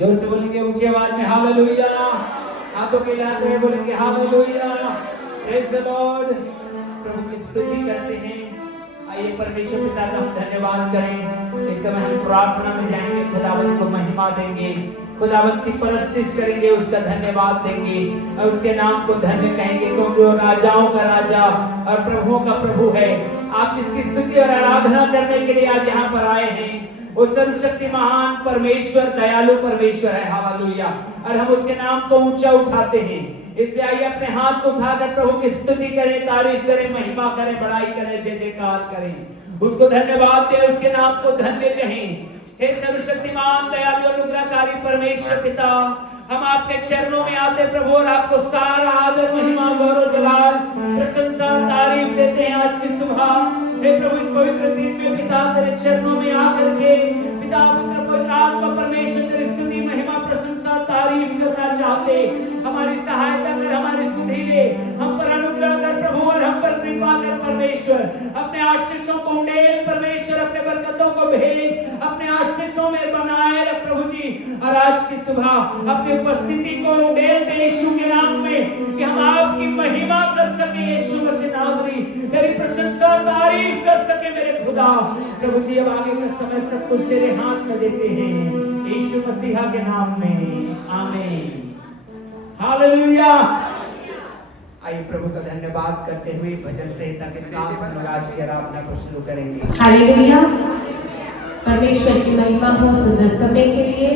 जोर से बोलेंगे ऊंची आवाज में हालेलुया। हाथों के हिलाते हुए बोलेंगे हालेलुया, प्रेज द लॉर्ड। प्रभु की स्तुति करते हैं। आइए परमेश्वर पिता का हम धन्यवाद करें। इस समय हम प्रार्थना में जाएंगे, खुदावंत को महिमा देंगे, खुदावंत की परस्तिश करेंगे, उसका धन्यवाद देंगे और उसके नाम को धन्य कहेंगे, क्योंकि वो राजाओं का राजा और प्रभुओं का प्रभु है। आप जिसकी स्तुति और आराधना करने के लिए आज यहाँ पर आए हैं, वो सर्वशक्तिमान परमेश्वर, दयालु परमेश्वर है। हालेलुया। और हम उसके नाम को ऊंचा उठाते हैं। इसलिए आइए अपने हाथ को उठाकर प्रभु की स्तुति करें, तारीफ करें, महिमा करें, बड़ाई करें, जय जयकार करें, उसको धन्यवाद दें, उसके नाम को धन्य कहें। हे सर्वशक्तिमान दयालु अनुग्रहकारी परमेश्वर पिता, हम आपके चरणों में आते प्रभु और आपको सारा आदर, महिमा, गौरव, जलाल, प्रशंसा, तारीफ देते हैं आज की सुबह। हे प्रभु इस पवित्र दिन में पिता तेरे चरणों में आकर के पिता पुत्र पवित्र आत्मा परमेश्वर तेरी स्तुति, महिमा, प्रशंसा, तारीफ करना चाहते। हमारी सहायता कर, हमारी सुधि ले, हम पर अनुग्रह कर प्रभु और हम पर कृपा कर परमेश्वर। अपने आशीषों को उड़ेल परमेश्वर, अपने बरकतों को भेज, अपने आशीषों में बनाए रख प्रभु जी। और आज की सुबह अपनी उपस्थिति को उड़ेल दे यीशु के नाम में, कि हम आपकी महिमा कर सके यीशु मसीह नामरी, तेरी प्रशंसा तारीफ कर सके मेरे खुदा। प्रभु जी अब आगे का समय सब कुछ तेरे हाथ में देते हैं यीशु मसीहा के नाम में, आमीन। हालेलुया। आइए प्रभु का धन्यवाद करते हुए भजन संहिता के साथ हम लोग आज की आराधना को शुरू करेंगे। हालेलुया। परमेश्वर की महिमा हो सुंदर समय के लिए,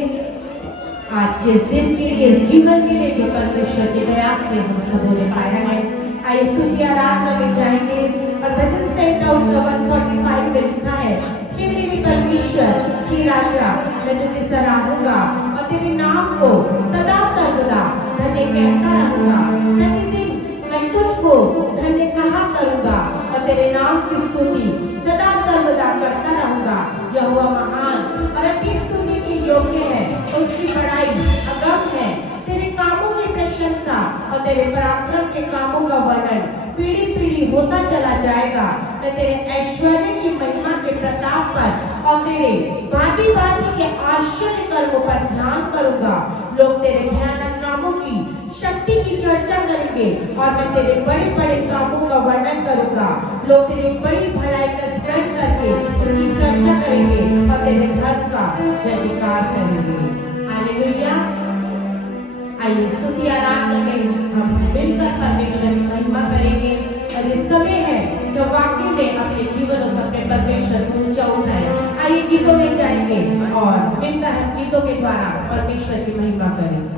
आज के इस दिन के लिए, इस जीवन के लिए जो परमेश्वर की दया से हम सबों ने पाया है। आइए स्तुति आराधना में जाएंगे और भजन संहिता उसका 145 में लिखा है, हे मेरे परमेश्वर हे राजा, मैं तुझे सराहूंगा और तेरे नाम को सदा सर्वदा धन्य कहता रहूंगा। प्रतिदिन मैं तुझको धन्य कहा करूंगा और तेरे नाम की स्तुति सदा सर्वदा करता रहूंगा। यहोवा महान और अति स्तुति के योग्य है, उसकी बड़ाई अगम है। तेरे कामों की प्रशंसा और तेरे पराक्रम के कामों का वर्णन पीढ़ी पीढ़ी होता चला जाएगा। मैं तेरे ऐश्वर्य की महिमा के प्रताप पर और तेरे भांति भांति के आश्चर्य कर्मों पर ध्यान करूंगा। लोग तेरे भयानक कामों की शक्ति की चर्चा करेंगे और मैं तेरे बड़े बड़े कामों का वर्णन करूंगा। लोग तेरी बड़ी भलाई का स्मरण करके उसकी चर्चा करेंगे और तेरे धर्म का जय जयकार करेंगे। हालेलुया। आइए स्तुति आराधना में हम मिलकर परमेश्वर की महिमा करेंगे। और इस समय है जो वाकई में अपने जीवन और अपने परमेश्वर को ऊंचा उठाए। आइए गीतों में जाएंगे और मिलकर हम गीतों के द्वारा परमेश्वर की महिमा करेंगे।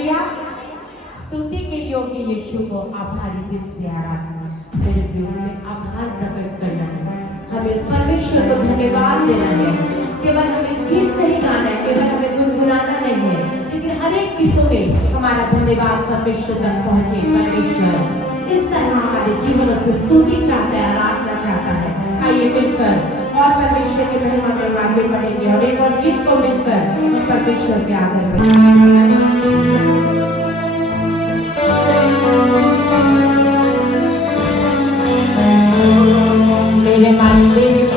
हालेलुया। स्तुति के योग्य यीशु को आभारी दिल से आराधना, मेरे जीवन में आभार प्रकट करना है। हमें उस परमेश्वर को धन्यवाद देना है। केवल हमें गीत नहीं गाना है, केवल हमें गुनगुनाना नहीं है, लेकिन हर एक गीतों में हमारा धन्यवाद परमेश्वर तक पहुंचे। परमेश्वर इस तरह हमारे जीवन से स्तुति चाहता है, आराधना चाहता है। आइए मिलकर और परमेश्वर के महिमा में आगे बढ़ेंगे और एक और गीत को मिलकर हम परमेश्वर के आगे बढ़ेंगे। मेरे मंदिर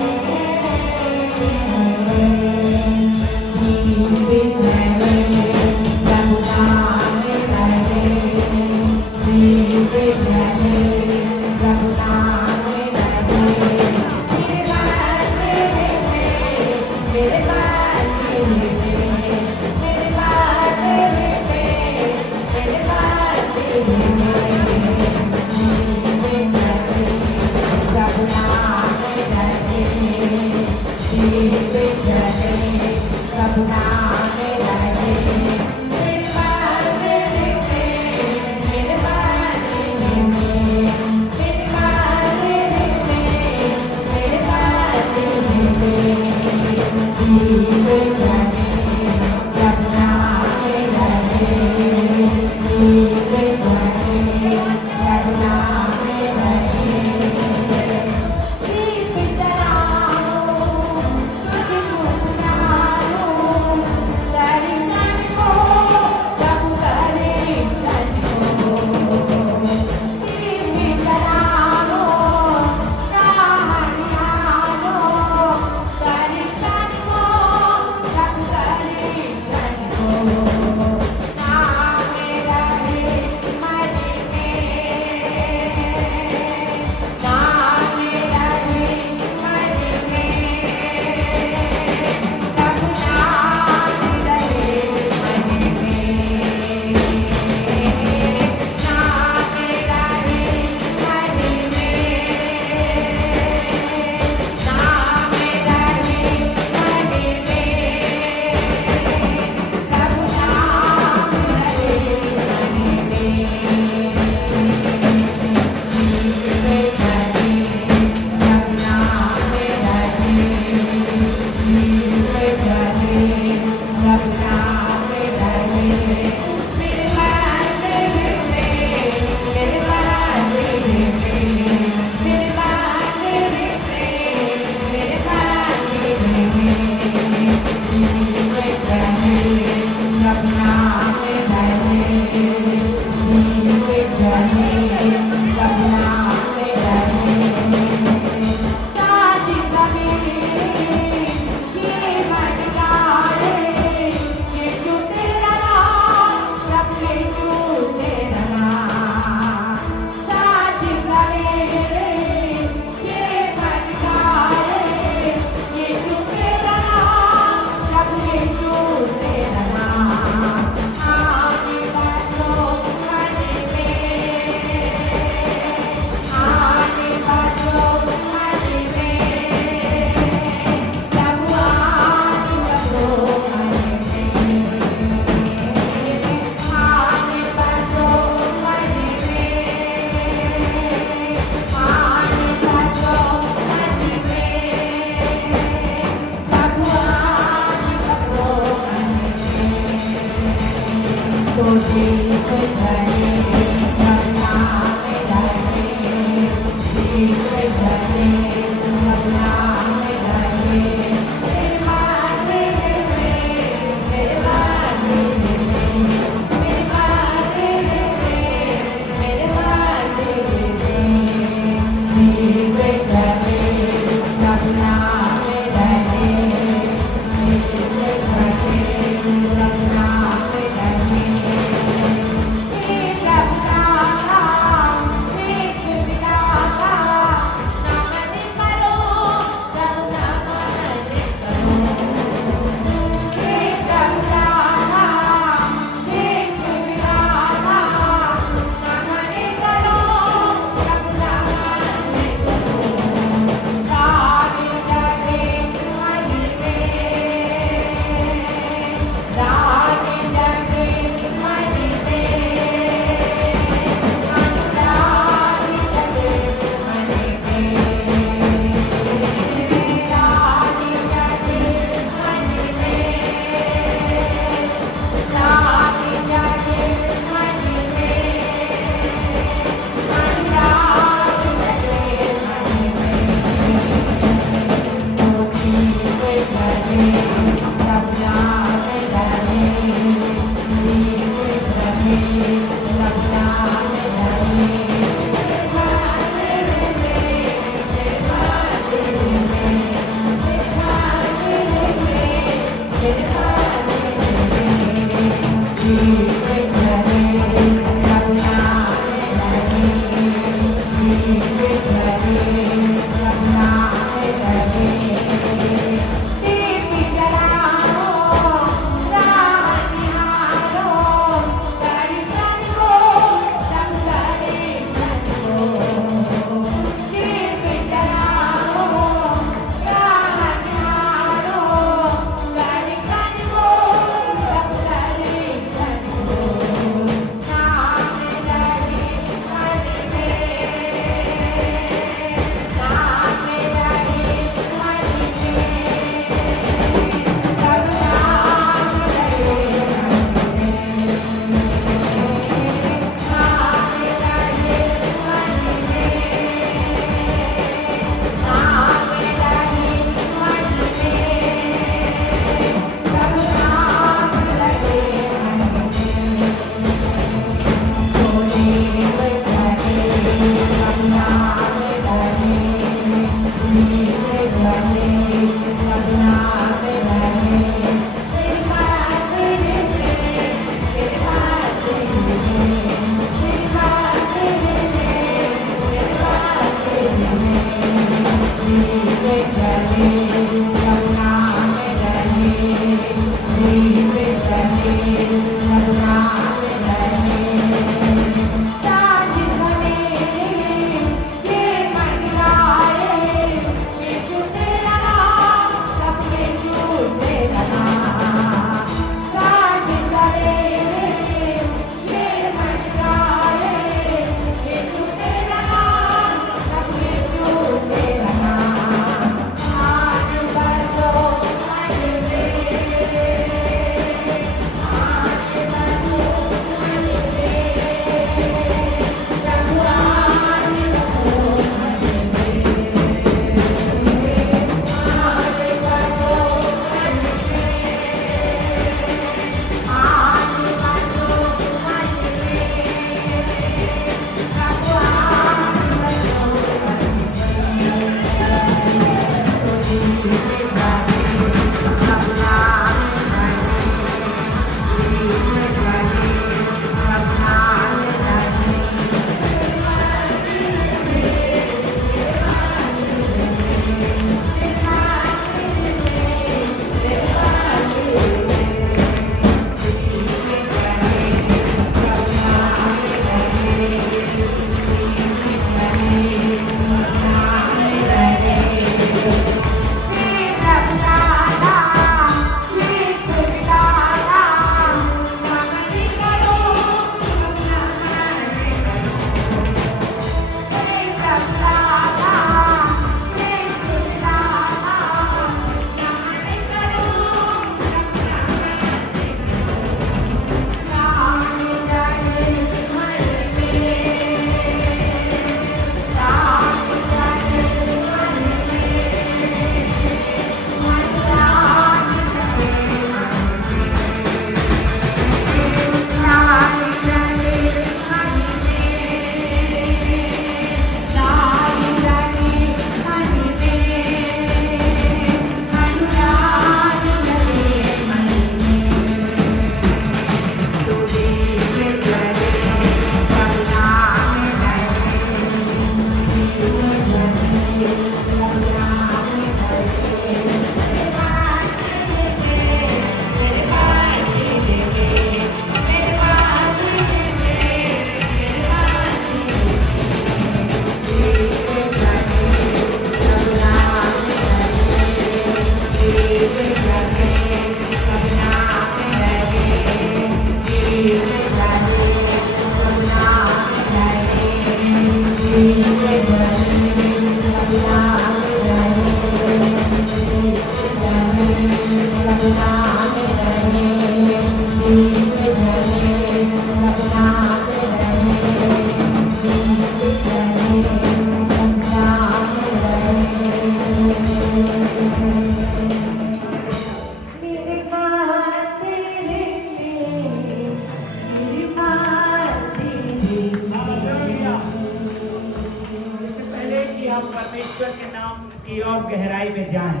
थोड़ी और गहराई में जाएं,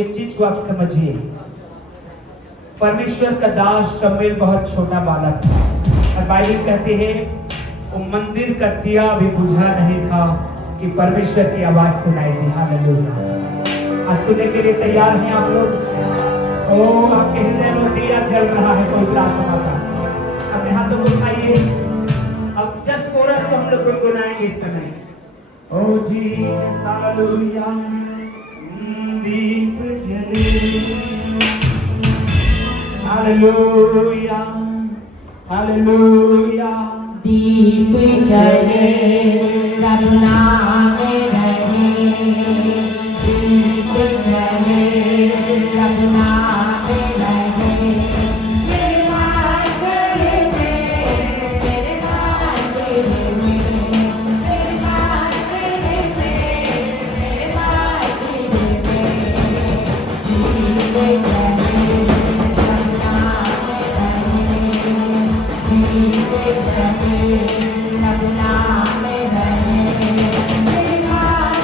एक चीज को आप समझिए। परमेश्वर का दास शमूएल बहुत छोटा बालक था और बाइबल कहती है वो मंदिर का दिया भी बुझा नहीं था कि परमेश्वर की आवाज सुनाई दी। हालेलुया। आज सुनने के लिए तैयार हैं आप लोग? ओ आपके हृदय में दिया जल रहा है पवित्र आत्मा का। अपने हाथों को उठाइए। अब जस्ट कोरस को हम लोग गुनगुनाएंगे इस समय। ओ जीसस हालेलुया। दीप जले हालेलुया हालेलुया। दीप जले प्रभु नाम रहे, दीप जले प्रभु नाम रहे। मेरे मार्ग में, मेरे मार्ग में, मेरे मार्ग में, मेरे मार्ग में, दीप जले प्रभु नाम रहे, दीप जले प्रभु नाम रहे। मेरे मार्ग में, मेरे मार्ग में, मेरे मार्ग में,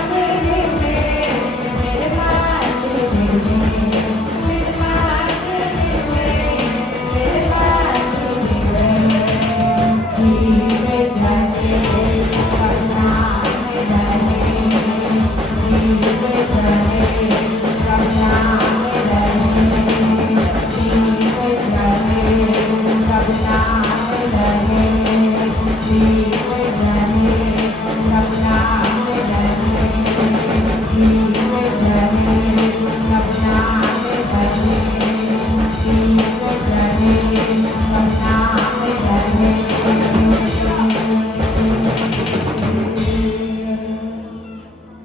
मेरे मार्ग में, दीप जले प्रभु नाम रहे, दीप जले प्रभु नाम रहे, दीप जले प्रभु नाम रहे, दीप जले प्रभु नाम रहे, दीप जले प्रभु नाम रहे, दीप जले प्रभु नाम रहे।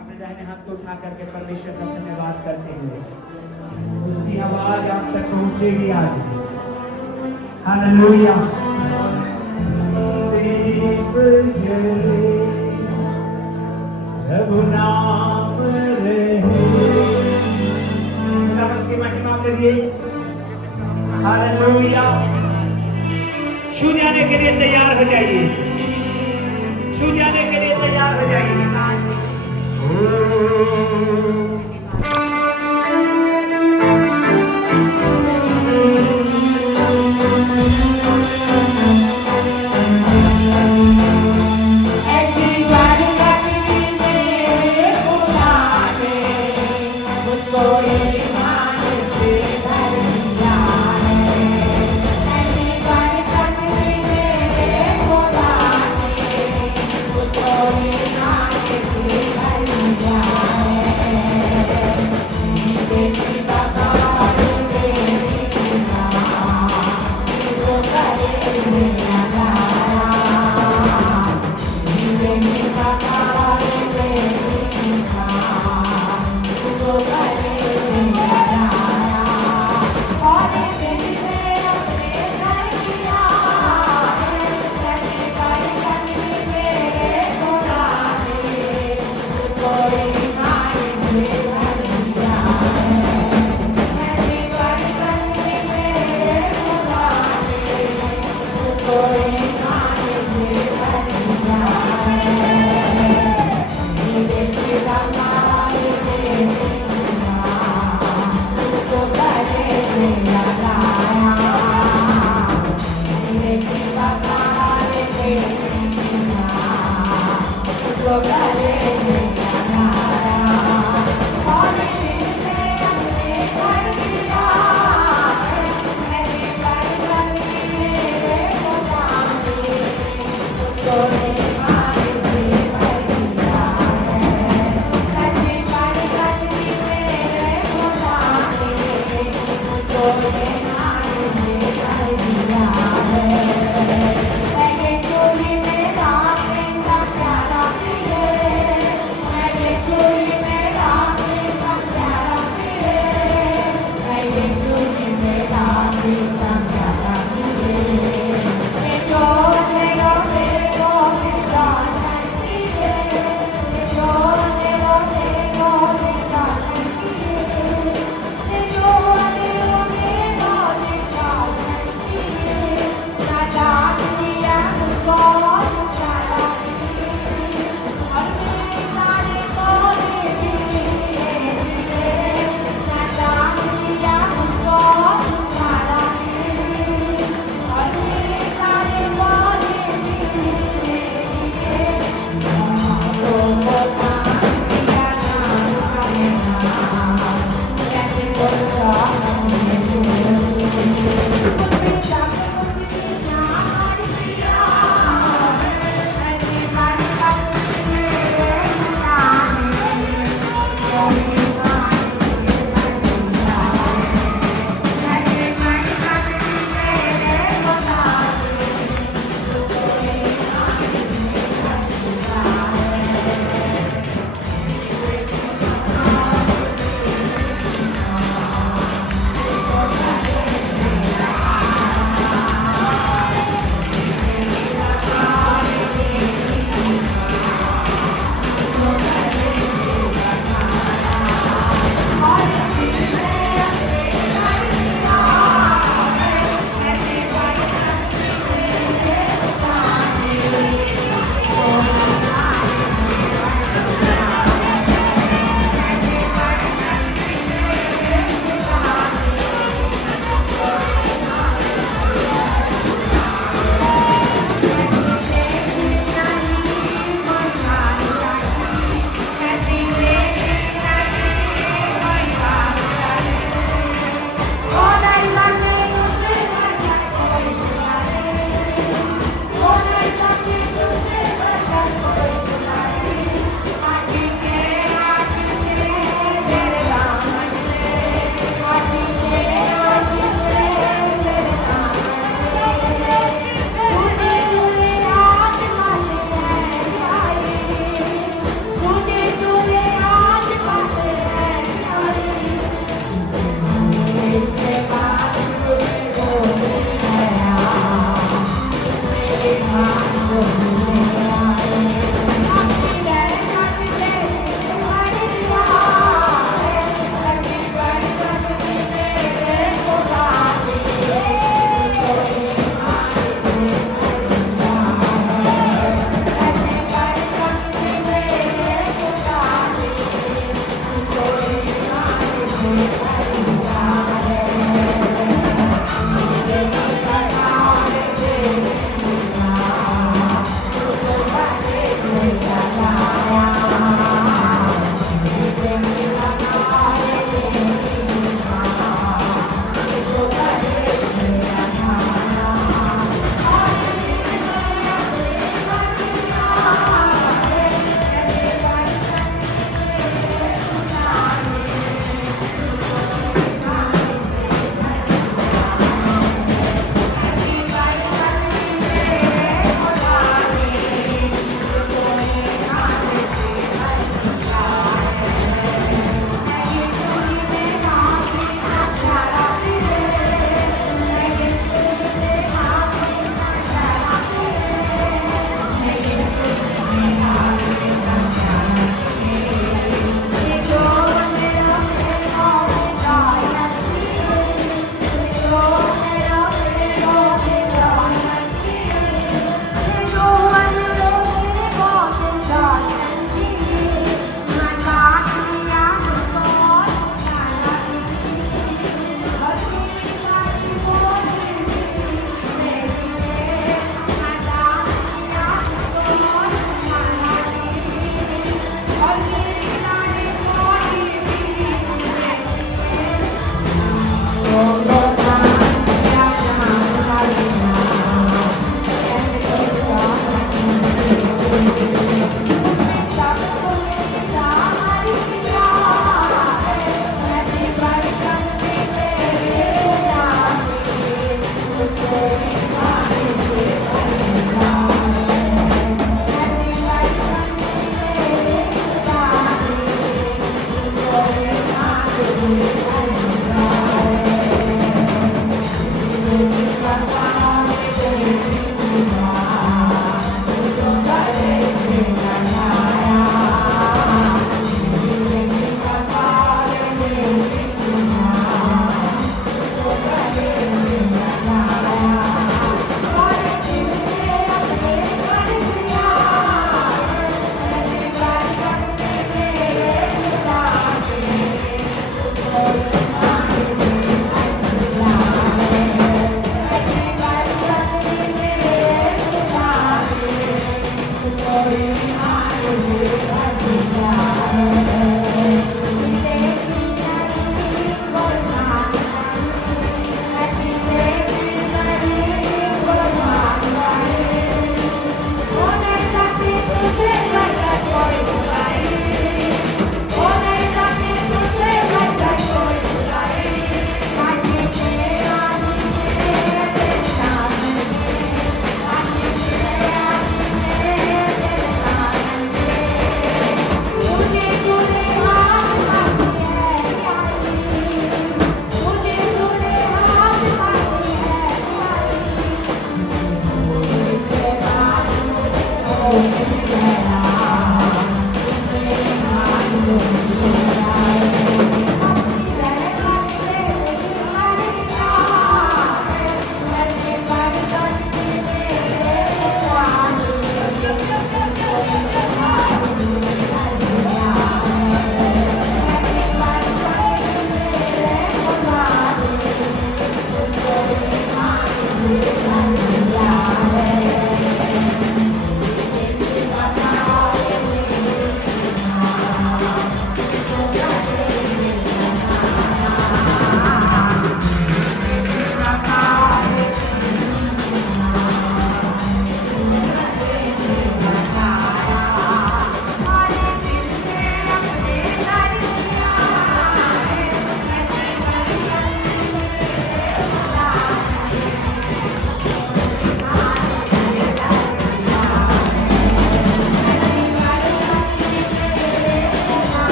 अपने दाहिने हाथ को उठा करके परमेश्वर का धन्यवाद करते हुए उसकी आवाज आप तक पहुंचेगी आज। हालेलुया। दीप जले प्रभु नाम रहे। खुदावंद की महिमा करिए। हालेलुया। छू जाने के लिए तैयार हो जाइए। छू जाने के लिए तैयार हो जाइए। ऐसी बरकत मेरे खुदा ने मुझको ईमान से भर दिया है। ऐसी बरकत मेरे खुदा ने मुझको ईमान से भर दिया है।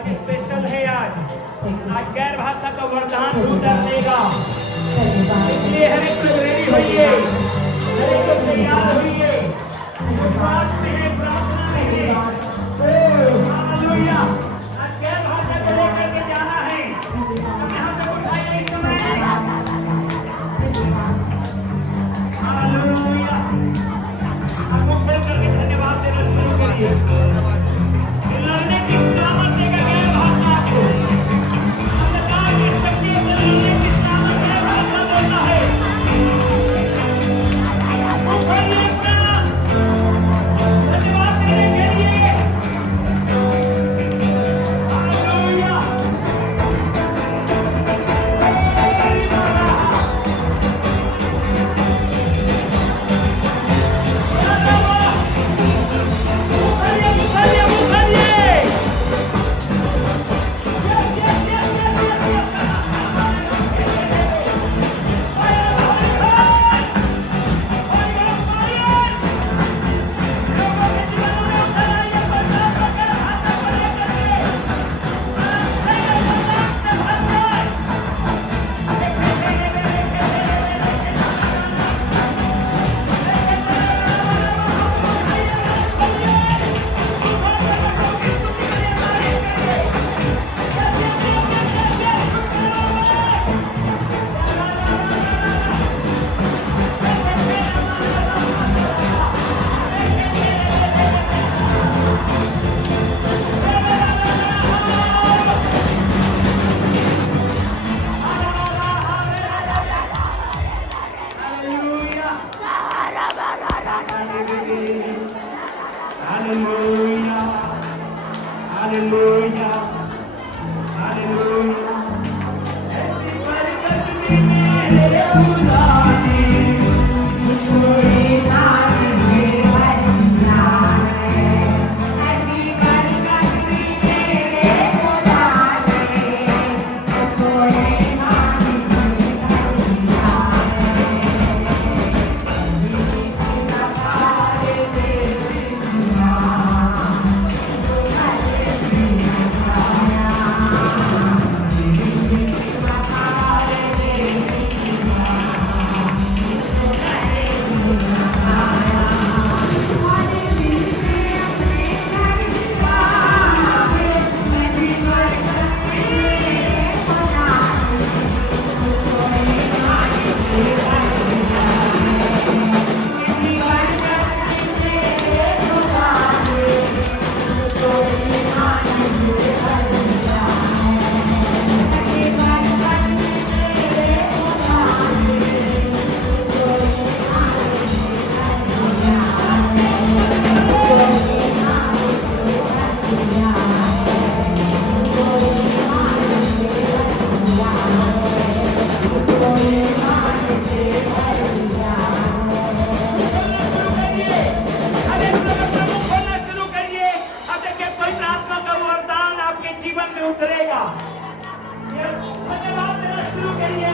आज स्पेशल है। आज गैर भाषा का वरदान उतर देगा, इसलिए हर एक लोग रेडी होइए, हर एक लोग तैयार होइए। विश्वास में है, प्रार्थना में है। हालेलुया। आज गैर भाषा को लेकर के जाना है। हम यहाँ से उठाइए इस समय। हालेलुया। आप मुख खोल करके धन्यवाद देना शुरू करिए। लड़ने की सलामत देगा गैर भाषा को। अंधकार की शक्ति से लड़ने की सलामत गैर भाषा देता है। मुख खोलिए अपना धन्यवाद देने के लिए। हालेलुया। हरि माता। Hallelujah. Hallelujah. Hallelujah. ऐसी बरकत भी मेरे खुदाने कोई नाम है। ऐसी बरकत भी मेरे खुदाने कोई नाम उतरेगा। धन्यवाद देना शुरू करिए,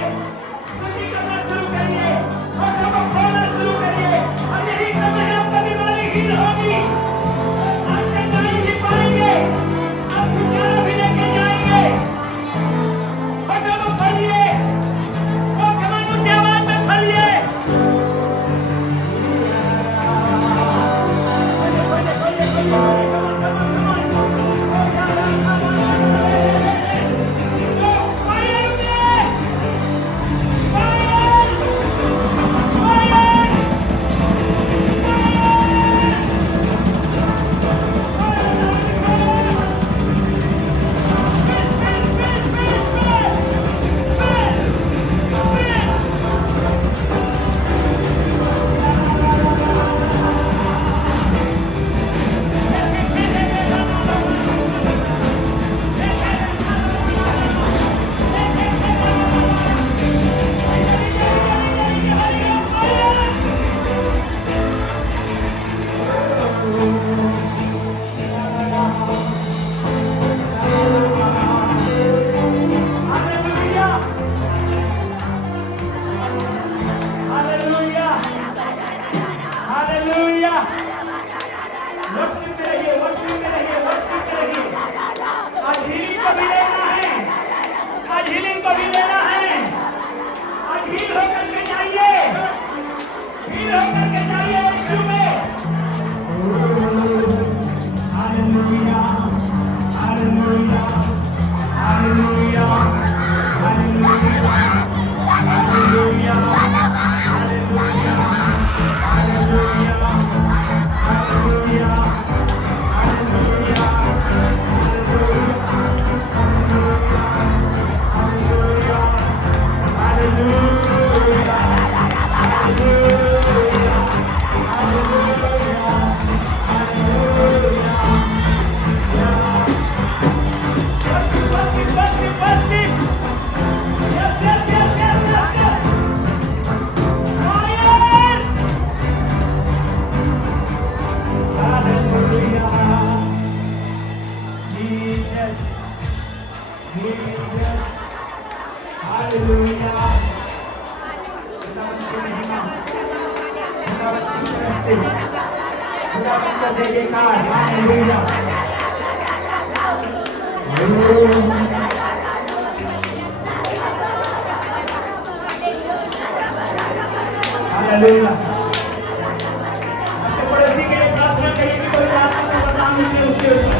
स्तुति करना शुरू करिए, आंखों को खोलना शुरू करिए। और यही समय है, आपका बीमारी हील होगी, आप चंगाई भी पाएंगे, आप छुटकारा भी लेके जाएंगे। आंखों को खोलिए, ऊंची आवाज में खोलिए। Fire! हालेलुया। हालेलुया। हालेलुया। अपने पड़ोसी के लिए प्रार्थना करिए कि कोई आत्मा को बदनाम नहीं करे उसके ऊपर।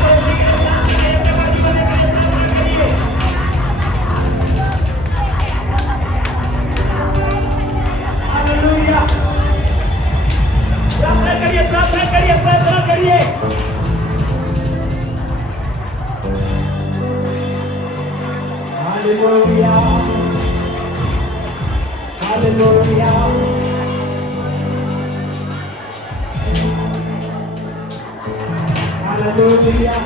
पड़ोसी के लिए प्रार्थना करिए, अपने बाजू वाले के लिए प्रार्थना करिए। हालेलुया। प्रार्थना करिए, प्रार्थना करिए, प्रार्थना करिए। हालेलुया। हालेलुया। हालेलुया।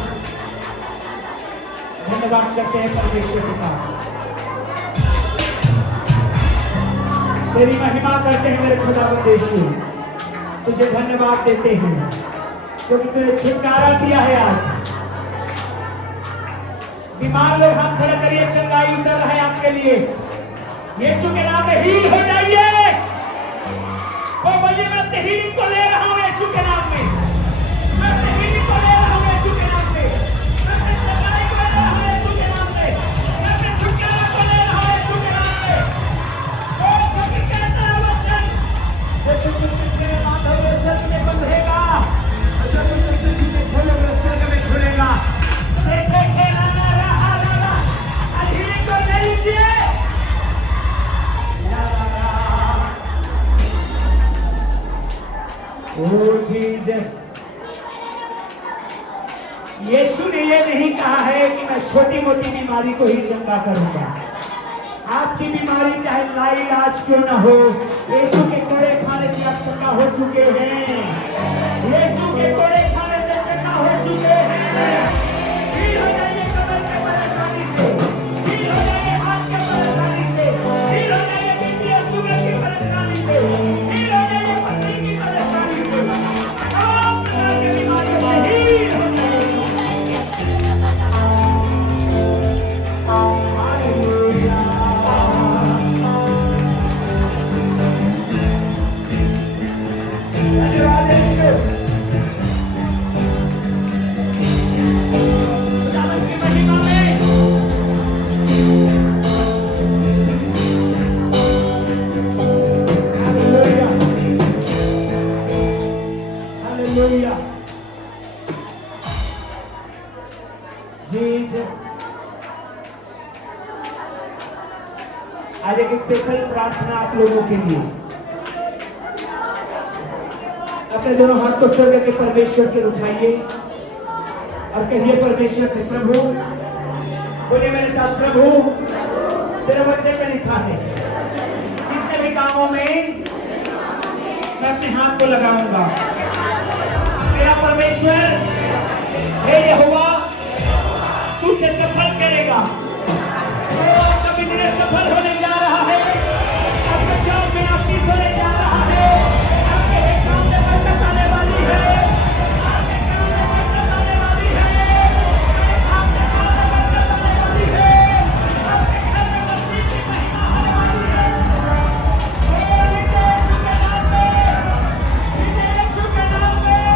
धन्यवाद करते हैं परमेश्वर पिता, तेरी महिमा करते हैं मेरे खुदावंद यीशु। तुझे धन्यवाद देते हैं क्योंकि तूने छुटकारा दिया है। आज बीमार लोग हाथ खड़ा करिए, चंगाई उतर रहा है आपके लिए। यीशु के नाम में हील हो जाइए। वो बोलिए, मैं अपनी हीलिंग को ले रहा हूँ यीशु के नाम में। मैं अपनी हीलिंग को ले रहा हूँ यीशु के नाम में। मैं अपनी चंगाई को ले रहा हूँ यीशु के नाम में। मैं अपने छुटकारा को ले रहा हूँ यीशु के नाम में। वो क्योंकि कहता है वचन, जब तुम मेरे बात होगे स्वर्ग में बंद रहेगा, और जब तुम स्वर्ग में खोलोगे स्वर्ग में खुलेगा। ऐसे खेला ना रहा लगा, हीलिंग को ले लीजिए। Oh Jesus, यीशु ने ये नहीं कहा है कि मैं छोटी मोटी बीमारी को ही चंगा करूंगा। आपकी बीमारी चाहे लाइलाज क्यों ना हो, यीशु के कोड़े खाने से आप चंगा हो चुके हैं। यीशु के कोड़े खाने से चंगा हो चुके हैं। हील हो जाइए कमर के परेशानी से, हील हो जाइए हाथ के परेशानी से, हील हो जाइए बीपी और शुगर की परेशानी से, हील हो जाइए पथरी की परेशानी से। सब प्रकार की बीमारियों से हील हो जाइए। हालेलुया। धन्यवाद यीशु। खुदावंद की महिमा में हालेलुया। हालेलुया। जीसस। आज एक स्पेशल प्रार्थना आप लोगों के लिए। अपने दोनों हाथ को स्वर्ग के परमेश्वर के उठाइए और कहिए परमेश्वर से, प्रभु, बोलिए मेरे साथ, प्रभु, तेरे वचन में लिखा है जितने भी कामों में मैं अपने हाथ को लगाऊंगा, तेरा परमेश्वर हे यहोवा तुझे सफल करेगा। आपका बिजनेस सफल होने जा रहा है, आपका जॉब में आपकी होने जा रहा है, आपके काम में बरकत आने वाली है, आपके काम में बरकत आने वाली है, आपके काम में बरकत आने वाली है, आपके घर में मसीह की महिमा आने वाली है। यीशु के नाम में,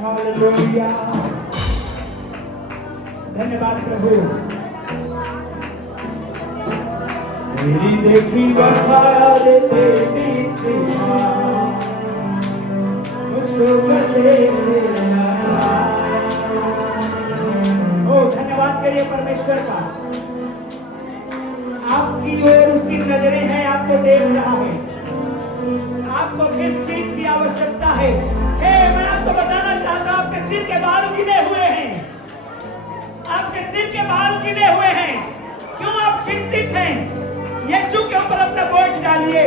हालेलुया। धन्यवाद प्रभु। मेरी देखी वफा तेरी सेवा मुझको गले से लगाया। ओ धन्यवाद करिए परमेश्वर का। आपकी ओर उसकी नजरें हैं, आपको देख रहा है। आपको किस चीज की आवश्यकता है? मैं आपको बताना चाहता हूं, आपके सिर के बाल गिले हुए हैं, आपके सिर के बाल गिले हुए हैं। क्यों आप चिंतित हैं? यीशु के ऊपर अपना बोझ डालिए,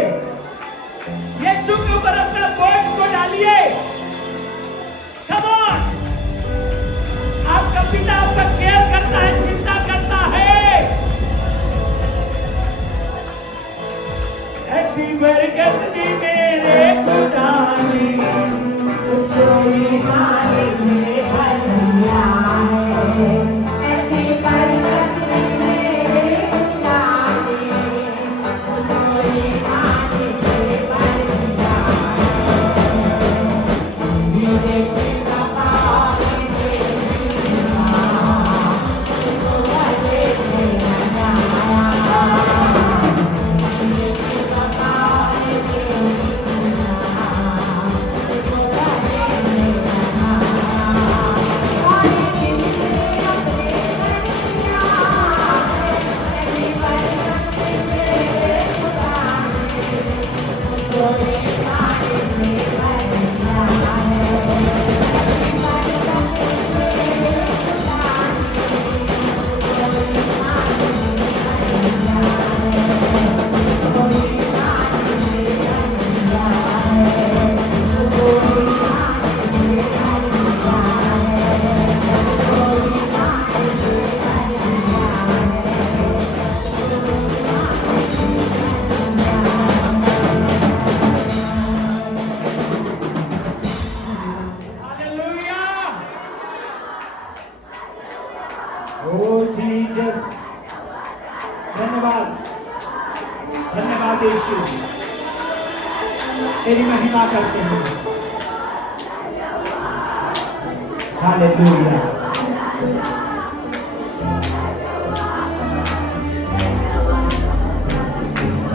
यीशु के ऊपर अपना बोझ को डालिए। कम ऑन, आपका पिता आपका केयर करता है, चिंता करता है। ऐसी बरकत दी मेरे खुदा ने, महिमा करते हैं। हालेलुया।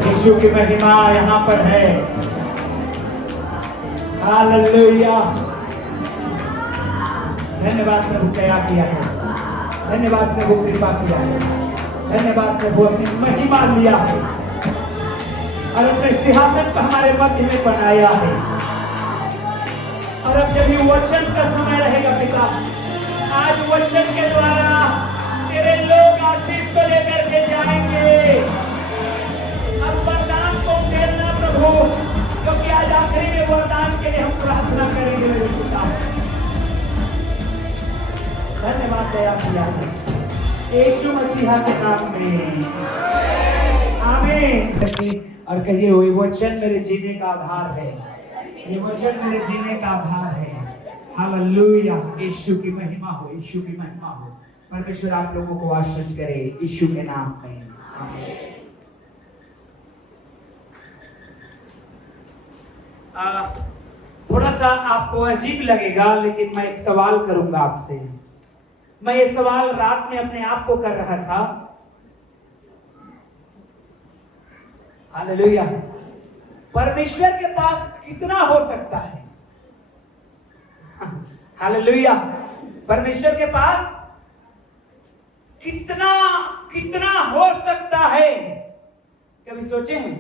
यीशु की महिमा यहाँ पर है। हालेलुया। धन्यवाद प्रभु, दया किया है। धन्यवाद प्रभु, कृपा किया है। धन्यवाद प्रभु, अपनी महिमा लिया है और अपने सिंहासन पर हमारे मध्य में बनाया है। और अब जब ये वचन का समय रहेगा पिता, आज वचन के द्वारा तेरे लोग आशीष को लेकर के जाएंगे। अब वरदान को देना प्रभु, क्योंकि आज आखिरी में वरदान के लिए हम प्रार्थना करेंगे मेरे पिता। धन्यवाद दया किया है यीशु मसीह के नाम में, आमीन। और कहिए वही वचन मेरे जीने का आधार है, ये वचन मेरे जीने का आधार है। हालेलुया। यीशु की महिमा हो, यीशु की महिमा हो। परमेश्वर आप लोगों को आशीष करे यीशु के नाम में, आमीन। थोड़ा सा आपको अजीब लगेगा, लेकिन मैं एक सवाल करूंगा आपसे। मैं ये सवाल रात में अपने आप को कर रहा था। हालेलुया। परमेश्वर के पास कितना हो सकता है? हालेलुया। परमेश्वर के पास कितना कितना हो सकता है? कभी सोचे हैं?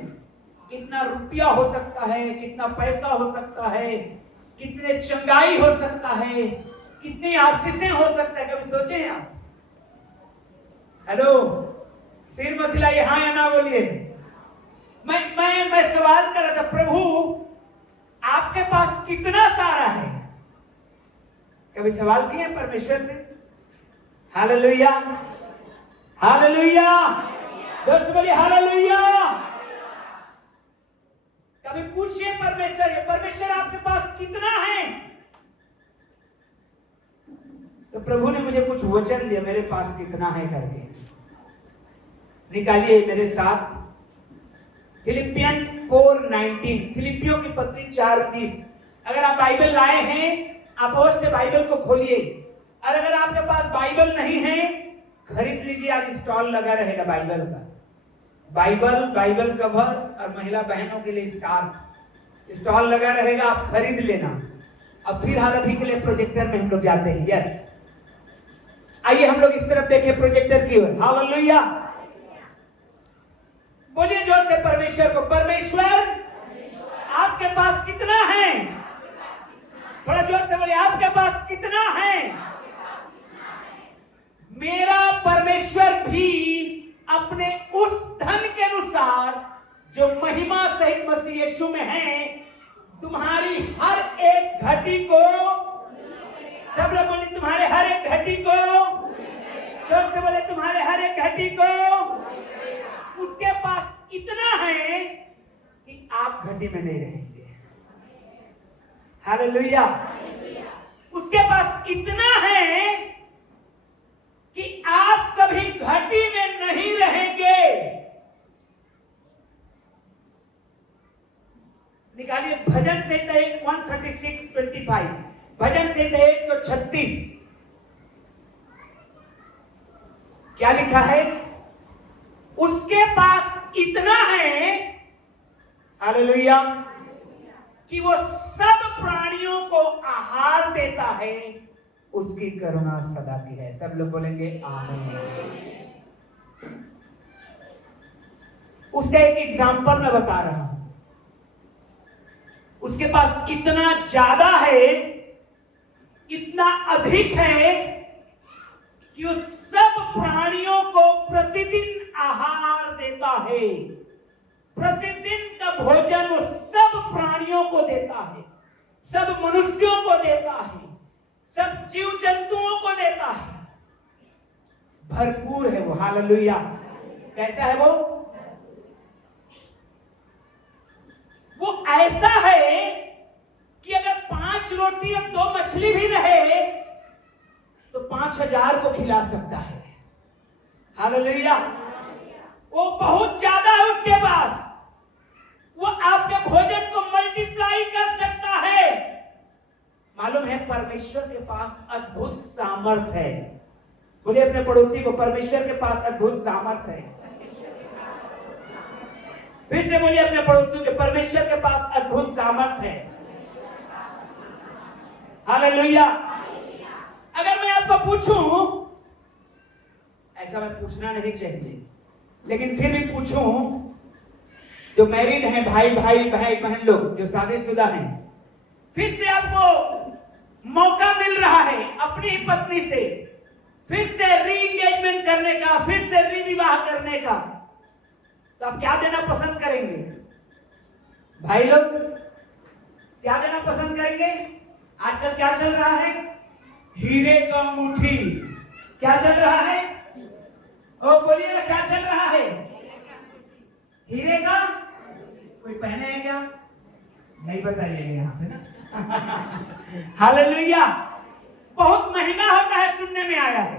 कितना रुपया हो सकता है, कितना पैसा हो सकता है, कितने चंगाई हो सकता है, कितनी आशीषें हो सकता है? कभी सोचे हैं आप? हेलो, सिर मत हिलाइए, हाँ या ना बोलिए। मैं सवाल कर रहा था, प्रभु आपके पास कितना सारा है? कभी सवाल किए परमेश्वर से? हालेलुया, हालेलुया, जोर से बोलिए हालेलुया। कभी पूछिए परमेश्वर, परमेश्वर आपके पास कितना है? तो प्रभु ने मुझे कुछ वचन दिया, मेरे पास कितना है करके। निकालिए मेरे साथ फिलिपियन 4:19, फिलिपियों की पत्री 4:19। अगर आप बाइबल लाए हैं, आप अवश्य बाइबल को खोलिए। और अगर आपके पास बाइबल नहीं है, खरीद लीजिए। आज स्टॉल लगा रहेगा बाइबल का। बाइबल कवर और महिला बहनों के लिए स्कार्फ स्टॉल लगा रहेगा, आप खरीद लेना। अब फिलहाल अभी के लिए प्रोजेक्टर में हम लोग जाते हैं। यस, आइए हम लोग इस तरफ देखें प्रोजेक्टर की ओर। हालेलुया। बोलिए जोर से परमेश्वर को, परमेश्वर आपके पास कितना है? थोड़ा जोर से बोलिए, आपके पास कितना है? मेरा परमेश्वर भी अपने उस धन के अनुसार जो महिमा सहित मसीह यीशु में है, तुम्हारी हर एक घटी को, सब लोग बोले तुम्हारे हर एक घटी को, जोर से बोले तुम्हारे हर एक घटी को, उसके पास इतना है कि आप घटी में नहीं रहेंगे। हालेलुया। उसके पास इतना है कि आप कभी घटी में नहीं रहेंगे। निकालिए भजन संहिता 136:25, भजन संहिता 136। क्या लिखा है? उसके पास इतना है, हालेलुया, कि वो सब प्राणियों को आहार देता है, उसकी करुणा सदा की है। सब लोग बोलेंगे आमीन। उसका एक एग्जांपल मैं बता रहा हूं। उसके पास इतना ज्यादा है, इतना अधिक है कि वो सब प्राणियों को प्रतिदिन आहार देता है। प्रतिदिन का भोजन वो सब प्राणियों को देता है, सब मनुष्यों को देता है, सब जीव जंतुओं को देता है। भरपूर है वो। हालेलुया। कैसा है वो? वो ऐसा है कि अगर 5 रोटी और 2 मछली भी रहे तो 5000 को खिला सकता है। हालेलुया। वो बहुत ज्यादा है उसके पास। वो आपके भोजन को मल्टीप्लाई कर सकता है। मालूम है परमेश्वर के पास अद्भुत सामर्थ है। बोलिए अपने पड़ोसी को, परमेश्वर के पास अद्भुत सामर्थ है। फिर से बोलिए अपने पड़ोसी के, परमेश्वर के पास अद्भुत सामर्थ है। हालेलुया। अगर मैं आपको पूछूं, ऐसा मैं पूछना नहीं चाहिए लेकिन फिर भी पूछूं, जो मैरिड हैं भाई बहन लोग जो शादीशुदा हैं, फिर से आपको मौका मिल रहा है अपनी ही पत्नी से फिर से री एंगेजमेंट करने का, फिर से रिविवाह करने का, तो आप क्या देना पसंद करेंगे? भाई लोग क्या देना पसंद करेंगे? आजकल क्या चल रहा है? हीरे का मुट्ठी। क्या चल रहा है? ओ बोलिए ना, क्या चल रहा है? हीरे का। कोई पहने हैं क्या? नहीं बताइए यहाँ पे ना। हालेलुया। बहुत महंगा होता है, सुनने में आया है।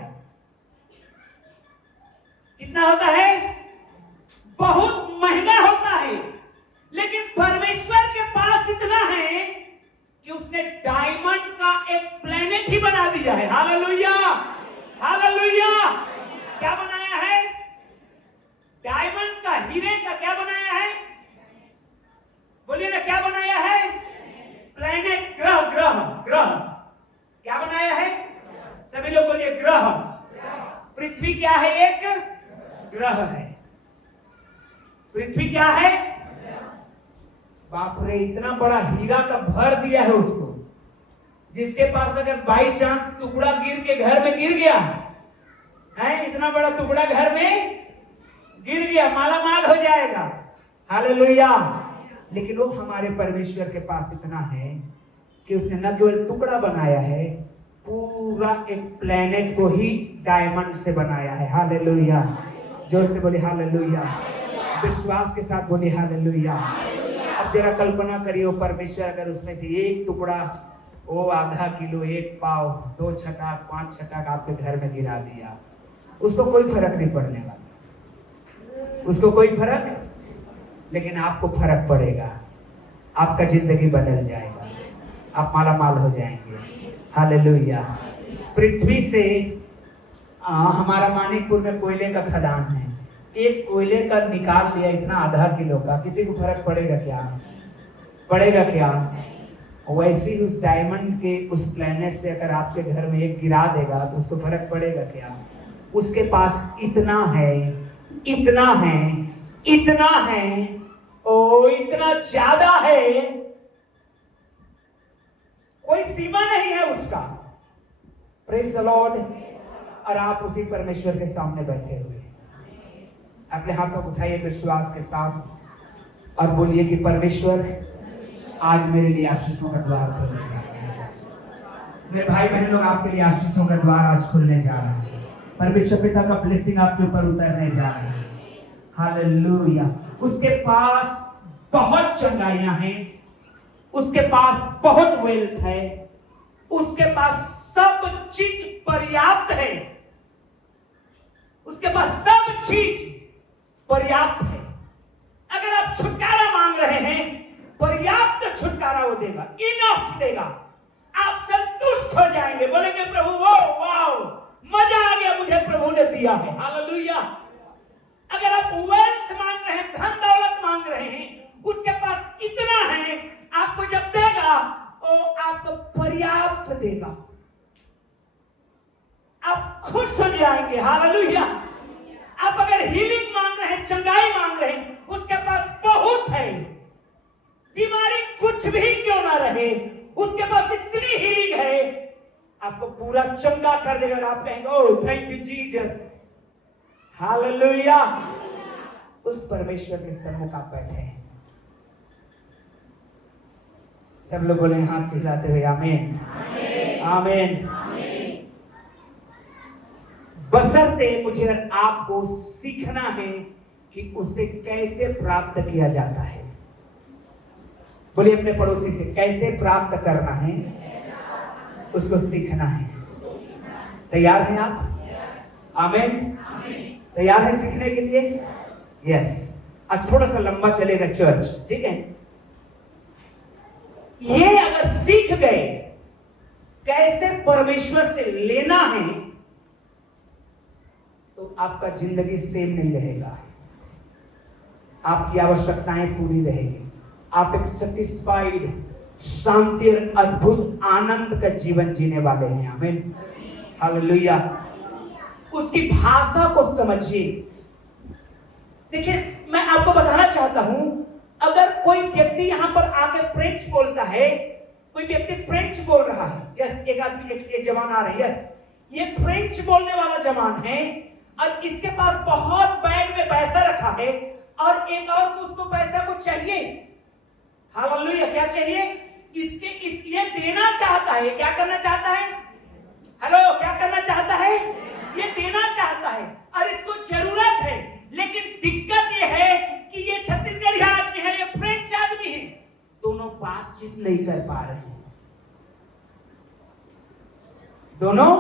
कितना होता है? बहुत महंगा होता है। लेकिन परमेश्वर के पास इतना है कि उसने डायमंड का एक प्लेनेट ही बना दिया है। Hallelujah, hallelujah. क्या बनाया है? डायमंड का, हीरे का क्या बनाया है? बोलिए ना, क्या बनाया है? प्लेनेट, ग्रह ग्रह ग्रह। क्या बनाया है? सभी लोग बोलिए, ग्रह। पृथ्वी क्या है? एक ग्रह है। पृथ्वी क्या है? बाप रे, इतना बड़ा हीरा का भर दिया है उसको, जिसके पास अगर बाई चांस टुकड़ा गिर के घर में गिर गया है, इतना बड़ा टुकड़ा घर में गिर गया, माला माल हो जाएगा। हालेलुया। लेकिन वो हमारे परमेश्वर के पास इतना है कि उसने न केवल टुकड़ा बनाया है, पूरा एक प्लेनेट को ही डायमंड से बनाया है। हालेलुया। जोर से बोले हालेलुया। विश्वास के साथ बोले हालेलुया। अब जरा कल्पना करिए, वो परमेश्वर अगर उसमें से एक टुकड़ा, वो आधा किलो, एक पाव, 2 छटाक 5 छटाक आपके घर में गिरा दिया, उसको कोई फर्क नहीं पड़ने वाला, उसको कोई फर्क। लेकिन आपको फर्क पड़ेगा, आपका जिंदगी बदल जाएगा, आप माला माल हो जाएंगे। हालेलुया। पृथ्वी से हमारा मानिकपुर में कोयले का खदान है, एक कोयले का निकाल लिया इतना आधा किलो का, किसी को फर्क पड़ेगा क्या? पड़ेगा क्या? वैसे ही उस डायमंड के उस प्लेनेट से अगर आपके घर में एक गिरा देगा तो उसको फर्क पड़ेगा क्या? उसके पास इतना है, इतना है, इतना है, ओ इतना ज्यादा है, कोई सीमा नहीं है उसका। Praise the Lord. और आप उसी परमेश्वर के सामने बैठे हुए, अपने हाथों को उठाइए विश्वास के साथ और बोलिए कि परमेश्वर आज मेरे लिए आशीषों का द्वार खोलने जा रहा है। मेरे भाई बहन लोग, आपके लिए आशीषों का द्वार आज खुलने जा रहा है। परमेश्वर पिता का ब्लेसिंग आपके ऊपर उतरने जा रहा है। हालेलुया। उसके पास बहुत चंगाइयां हैं, उसके पास बहुत वेल्थ है, उसके पास सब चीज पर्याप्त है, उसके पास सब चीज पर्याप्त है। अगर आप छुटकारा मांग रहे हैं, पर्याप्त छुटकारा वो देगा, इनफ देगा। आप संतुष्ट हो जाएंगे, बोलेंगे प्रभु वो वाओ, मजा आ गया, मुझे प्रभु ने दिया है। हालेलुया। अगर आप वेल्थ मांग रहे हैं, धन दौलत मांग रहे हैं, उसके पास इतना है, आपको जब देगा वो आपको पर्याप्त देगा, आप खुश हो जाएंगे। हालेलुया। आप अगर हीलिंग मांग रहे हैं, चंगाई मांग रहे हैं, उसके पास बहुत है। बीमारी कुछ भी क्यों ना रहे, उसके पास इतनी हीलिंग है, आपको पूरा चंगा कर देगा। और आप कहेंगे oh thank you Jesus. Hallelujah. उस परमेश्वर के सम्मुख आप बैठे हैं। सब लोग बोले हाथ हिलाते हुए आमीन, आमीन। बशर्ते मुझे और आपको सीखना है कि उसे कैसे प्राप्त किया जाता है। बोलिए अपने पड़ोसी से, कैसे प्राप्त करना है उसको सीखना है। तैयार हैं आप? आमीन। तैयार है सीखने के लिए? यस। आज थोड़ा सा लंबा चलेगा चर्च, ठीक है। ये अगर सीख गए कैसे परमेश्वर से लेना है, तो आपका जिंदगी सेम नहीं रहेगा, आपकी आवश्यकताएं पूरी रहेगी, आप एक सेटिस्फाइड, शांति और अद्भुत आनंद का जीवन जीने वाले हैं। आमीन, हालेलुया। उसकी भाषा को समझिए। देखिए, मैं आपको बताना चाहता हूं, अगर कोई व्यक्ति यहां पर आके फ्रेंच बोलता है, कोई व्यक्ति फ्रेंच बोल रहा है, यस, एक आदमी एक जवान आ रहा है, यस, ये फ्रेंच बोलने वाला जवान है और इसके पास बहुत बैग में पैसा रखा है और एक और को उसको पैसा को चाहिए। हालेलुया, क्या चाहिए? ये देना चाहता है, क्या करना चाहता है? हेलो, क्या करना चाहता है? ये देना चाहता है और इसको जरूरत है, लेकिन दिक्कत ये है कि ये छत्तीसगढ़ी आदमी है, ये फ्रेंच आदमी है, दोनों बातचीत नहीं कर पा रहे हैं, दोनों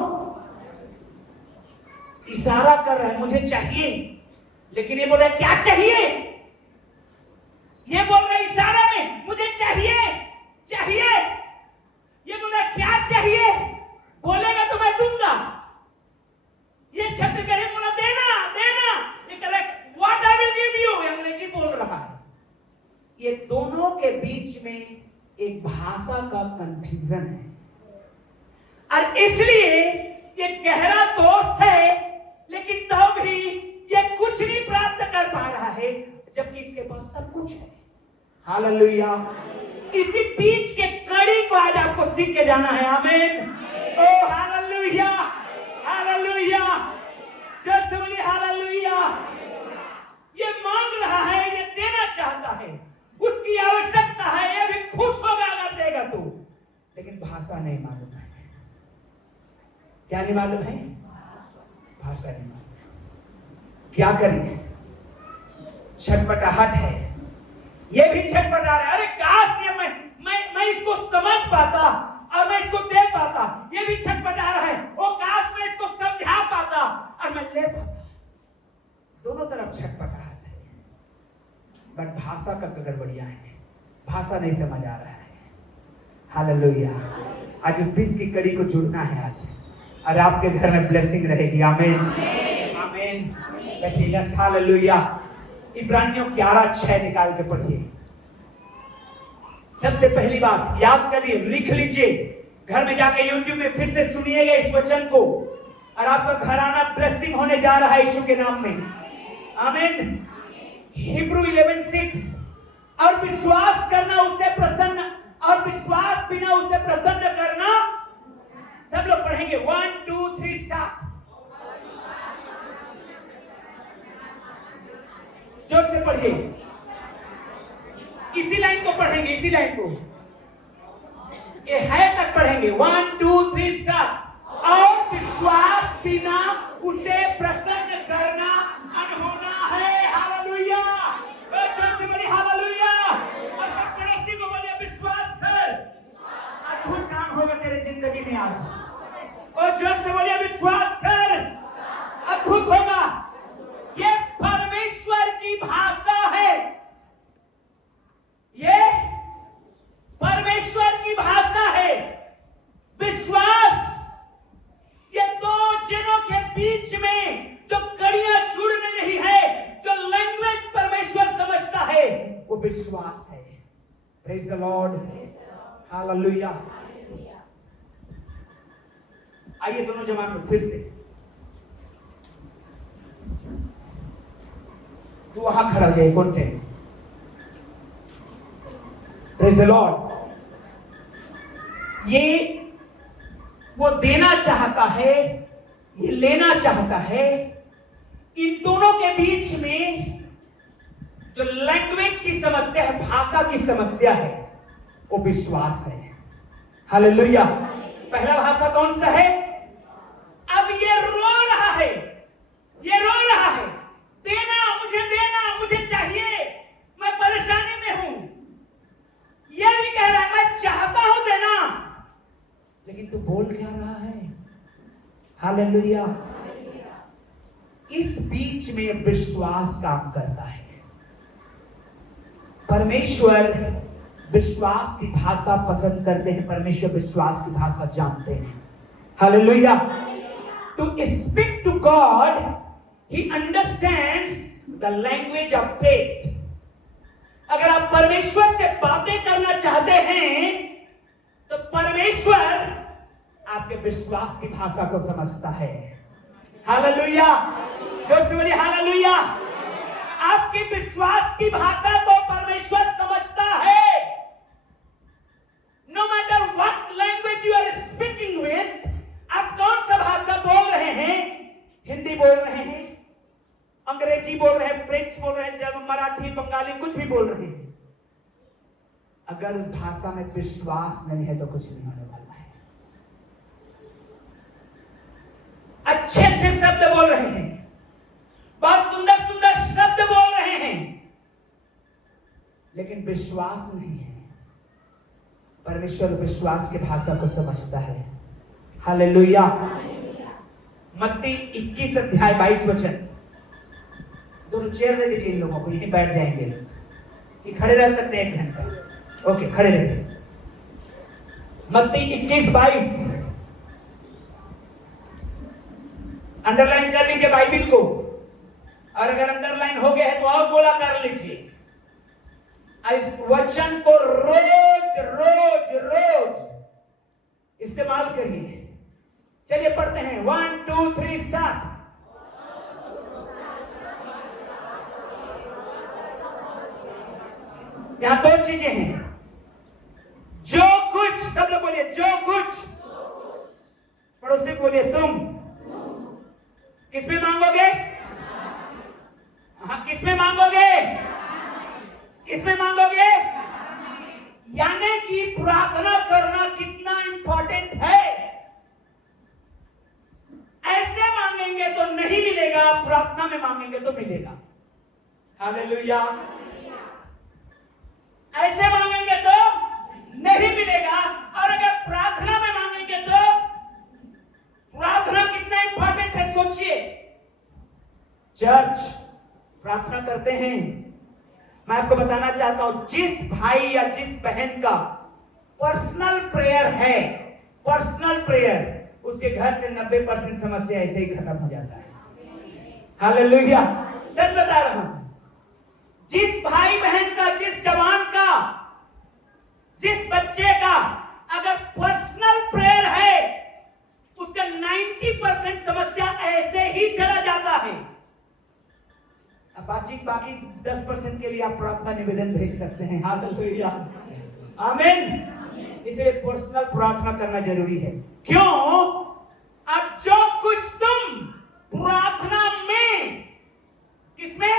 इशारा कर रहे हैं मुझे चाहिए, लेकिन ये बोल रहा है क्या चाहिए? ये बोल रहा है इशारा में मुझे चाहिए चाहिए, ये बोल रहा है क्या चाहिए? बोलेगा तो मैं दूंगा। ये छत्तीसगढ़ी बोला देना देना, ये कह रहा है what I will give you, अंग्रेजी बोल रहा है। ये दोनों के बीच में एक भाषा का कंफ्यूजन है और इसलिए ये गहरा दोस्त है, लेकिन तो भी ये कुछ नहीं प्राप्त कर पा रहा है, जबकि इसके पास सब कुछ है। हालेलुया। इसी बीच के कड़ी को आज आपको सीख के जाना है। आमीन, ओ हालेलुया, हालेलुया, जोर से बोलिए हालेलुया। ये मांग रहा है, ये देना चाहता है, उसकी आवश्यकता है, ये भी खुश होगा अगर देगा तो, लेकिन भाषा नहीं मालूम है। क्या नहीं मालूम है? भाषा नहीं मालूम। क्या करिए? छटपटाहट है, ये भी छटपटा रहा है, अरे काश ये मैं इसको समझ पाता और मैं इसको दे पाता, ये भी छटपटा रहा है, ओ काश मैं इसको समझा पाता और मैं ले पाता। दोनों तरफ छटपटाहट है, बट भाषा का गड़बड़िया है, भाषा नहीं समझ आ रहा है। हालेलुया। आज उस बीच की कड़ी को जुड़ना है आज, और आपके घर में ब्लेसिंग रहेगी। आमीन, आमीन। बैठिए, यस, हालेलुया। इब्रानियों 11:6 निकाल के पढ़िए। सबसे पहली बात याद करिए, लिख लीजिए, घर में जाके यूट्यूब में फिर से सुनिएगा इस वचन को, और आपका घराना ब्लेसिंग होने जा रहा है यीशु के नाम में। आमीन। हिब्रू 11:6, और विश्वास करना उससे प्रसन्न, और विश्वास बिना उससे प्रसन्न करना। सब लोग पढ़ेंगे, 1 2 3 स्टार्ट। जोर से पढ़िए, इसी लाइन को पढ़ेंगे, इसी लाइन को, ये है तक पढ़ेंगे। 1 2 3 स्टार्ट। और विश्वास बिना उसे प्रसन्न करना अनहोना है। हालेलुया। जोर से बोलिए हालेलुया। और पड़ोसी को बोलिए विश्वास कर, अद्भुत काम होगा तेरे जिंदगी में आज। और जोर से बोलिए विश्वास कर, अद्भुत होगा। ये परमेश्वर की भाषा है, ये परमेश्वर की भाषा है। विश्वास, ये दो जनों के बीच में जो कड़ियां जुड़ रही है, जो लैंग्वेज परमेश्वर समझता है, वो विश्वास है। Praise the Lord, hallelujah. आइए दोनों जवान लोग फिर से, तू वहां खड़ा हो जाए, कौन थे? Praise the Lord. ये वो देना चाहता है, ये लेना चाहता है। इन दोनों के बीच में जो लैंग्वेज की समस्या है, भाषा की समस्या है, वो विश्वास है। हालेलुया। पहला भाषा कौन सा है? अब ये रो रहा है, ये रो रहा है, देना मुझे चाहिए, मैं परेशानी में हूं। ये भी कह रहा है मैं चाहता हूं देना, लेकिन तू बोल क्या रहा है? हालेलुया। इस बीच में विश्वास काम करता है। परमेश्वर विश्वास की भाषा पसंद करते हैं, परमेश्वर विश्वास की भाषा जानते हैं। Hallelujah. To speak to God, he understands the language of faith. अगर आप परमेश्वर से बातें करना चाहते हैं तो परमेश्वर आपके विश्वास की भाषा को समझता है। हालेलुया। जोर से बोलिए हालेलुया। आपकी विश्वास की भाषा को परमेश्वर समझता है। No matter what language you are speaking with, आप कौन सा भाषा बोल रहे हैं, हिंदी बोल रहे हैं, अंग्रेजी बोल रहे हैं, फ्रेंच बोल रहे हैं, जब मराठी, बंगाली, कुछ भी बोल रहे हैं, अगर उस भाषा में विश्वास नहीं है तो कुछ नहीं होने वाला है। अच्छे अच्छे शब्द बोल रहे हैं, बहुत सुंदर सुंदर शब्द बोल रहे हैं, लेकिन विश्वास नहीं है। परमेश्वर विश्वास की भाषा को समझता है। हालेलुया। मत्ती 21 अध्याय 22 वचन। दोनों चेयर दे दीजिए इन लोगों को, यहीं बैठ जाएंगे लोग, ये खड़े रह सकते हैं 1 घंटा। ओके, खड़े रहिए। मत्ती 21:22 अंडरलाइन कर लीजिए बाइबिल को, और अगर अंडरलाइन हो गया है तो और बोला कर लीजिए। इस वचन को रोज रोज रोज इस्तेमाल करिए। चलिए पढ़ते हैं, 1 2 3 स्टार्ट। यहां 2 चीजें हैं। जो कुछ, सब लोग बोलिए जो कुछ, पड़ोसी को बोलिए तुम किसमें मांगोगे? हाँ, किसमें मांगोगे? किसमें मांगोगे? यानी कि प्रार्थना करना कितना इंपॉर्टेंट है। ऐसे मांगेंगे तो नहीं मिलेगा, प्रार्थना में मांगेंगे तो मिलेगा। हालेलुया। ऐसे मांगेंगे तो नहीं मिलेगा, और अगर प्रार्थना में मांगेंगे तो प्रार्थना कितना इंपॉर्टेंट है सोचिए। चर्च प्रार्थना करते हैं। मैं आपको बताना चाहता हूं, जिस भाई या जिस बहन का पर्सनल प्रेयर है, पर्सनल प्रेयर, उसके घर से 90% समस्या ऐसे ही खत्म हो जाता है। हालेलुया। सच बता रहा हूं, जिस भाई बहन का, जिस जवान का, जिस बच्चे का अगर पर्सनल प्रेयर है, उसका 90% समस्या ऐसे ही चला जाता है। अब बाकी 10% के लिए आप प्रार्थना निवेदन भेज सकते हैं। हालेलुया, आमीन। इसलिए पर्सनल प्रार्थना करना जरूरी है। क्यों? अब जो कुछ तुम प्रार्थना में, किसमें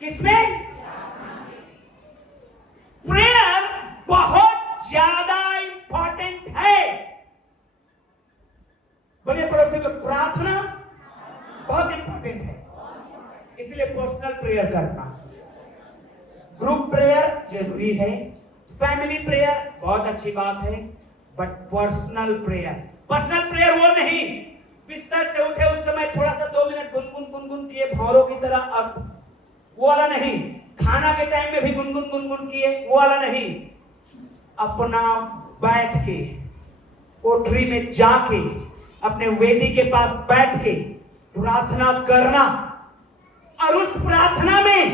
किसमें प्रेयर बहुत ज्यादा इंपॉर्टेंट है। बोलिए पड़ोसी को, प्रार्थना बहुत इंपॉर्टेंट है। इसलिए पर्सनल प्रेयर करना, ग्रुप प्रेयर जरूरी है, फैमिली प्रेयर बहुत अच्छी बात है, बट पर्सनल प्रेयर वो नहीं, बिस्तर से उठे उस समय थोड़ा सा 2 मिनट गुनगुन किए भौरों की तरह, अब वो वाला नहीं। खाना के टाइम में भी गुनगुन किए, वो वाला नहीं। अपना बैठ के कोठरी में जाके अपने वेदी के पास बैठ के प्रार्थना करना, और उस प्रार्थना में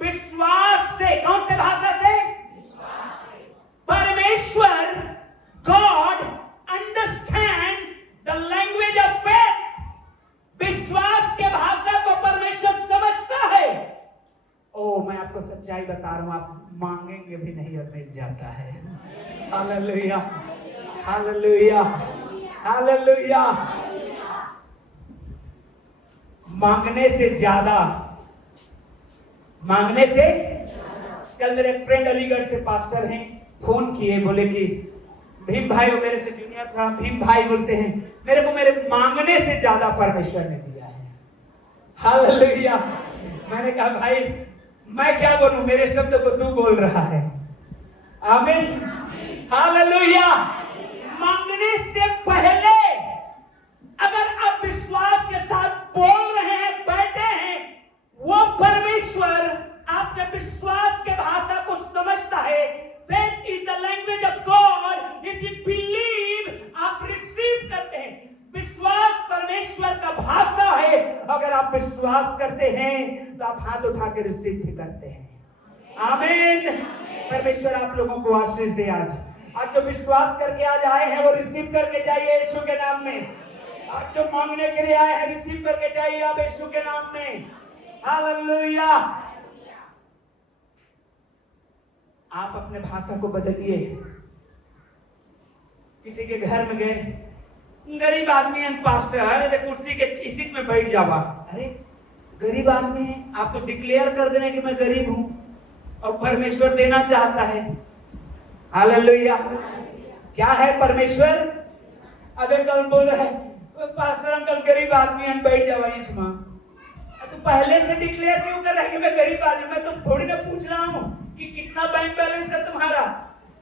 विश्वास से, कौन से भाषा से? परमेश्वर, God understand the language of faith. विश्वास के भाषा को परमेश्वर समझता है। मैं आपको सच्चाई बता रहा हूं, आप मांगेंगे भी नहीं और मिल जाता है। Hallelujah, hallelujah, hallelujah. मांगने से ज्यादा, कल मेरे फ्रेंड अलीगढ़ से पास्टर हैं, फोन किए, बोले कि भीम भाई, वो मेरे से जूनियर था, भीम भाई बोलते हैं, मेरे को मेरे मांगने से ज्यादा परमेश्वर ने दिया है। हालेलुया। मैंने कहा भाई मैं क्या बोलूं, मेरे शब्द को तू बोल रहा है। आमीन, हालेलुया। मांगने से पहले अगर आप विश्वास के साथ बोल रहे हैं, बैठे हैं, वो परमेश्वर परमेश्वर आपके विश्वास के भाषा को समझता है। Faith is the language of God. If you believe, आप रिसीव करते हैं। विश्वास परमेश्वर का भाषा है। अगर आप विश्वास करते हैं तो आप हाथ उठा के रिसीव भी करते हैं। आमीन। परमेश्वर आप लोगों को आशीष दे। आज जो विश्वास करके आज आए हैं वो रिसीव करके जाइए यीशु के नाम में। आज जो मांगने के लिए आए हैं रिसीव करके जाइए आप यीशु के नाम में। हालेलुया। आप अपने भाषा को बदलिए। किसी के घर में गए, गरीब आदमी है पास्टर, अरे कुर्सी के इसी में बैठ जावा। अरे गरीब आदमी है, आप तो डिक्लेयर कर देना कि मैं गरीब हूं और परमेश्वर देना चाहता है। हालेलुया। क्या है परमेश्वर? अबे कल बोल रहा है पास्टर अंकल गरीब आदमी है, बैठ जावा इसमें। तो पहले से डिक्लेयर क्यों कर रहा है कि मैं गरीब आदमी? मैं तो थोड़ी ना पूछ रहा हूं कि कितना बैंक बैलेंस है तुम्हारा।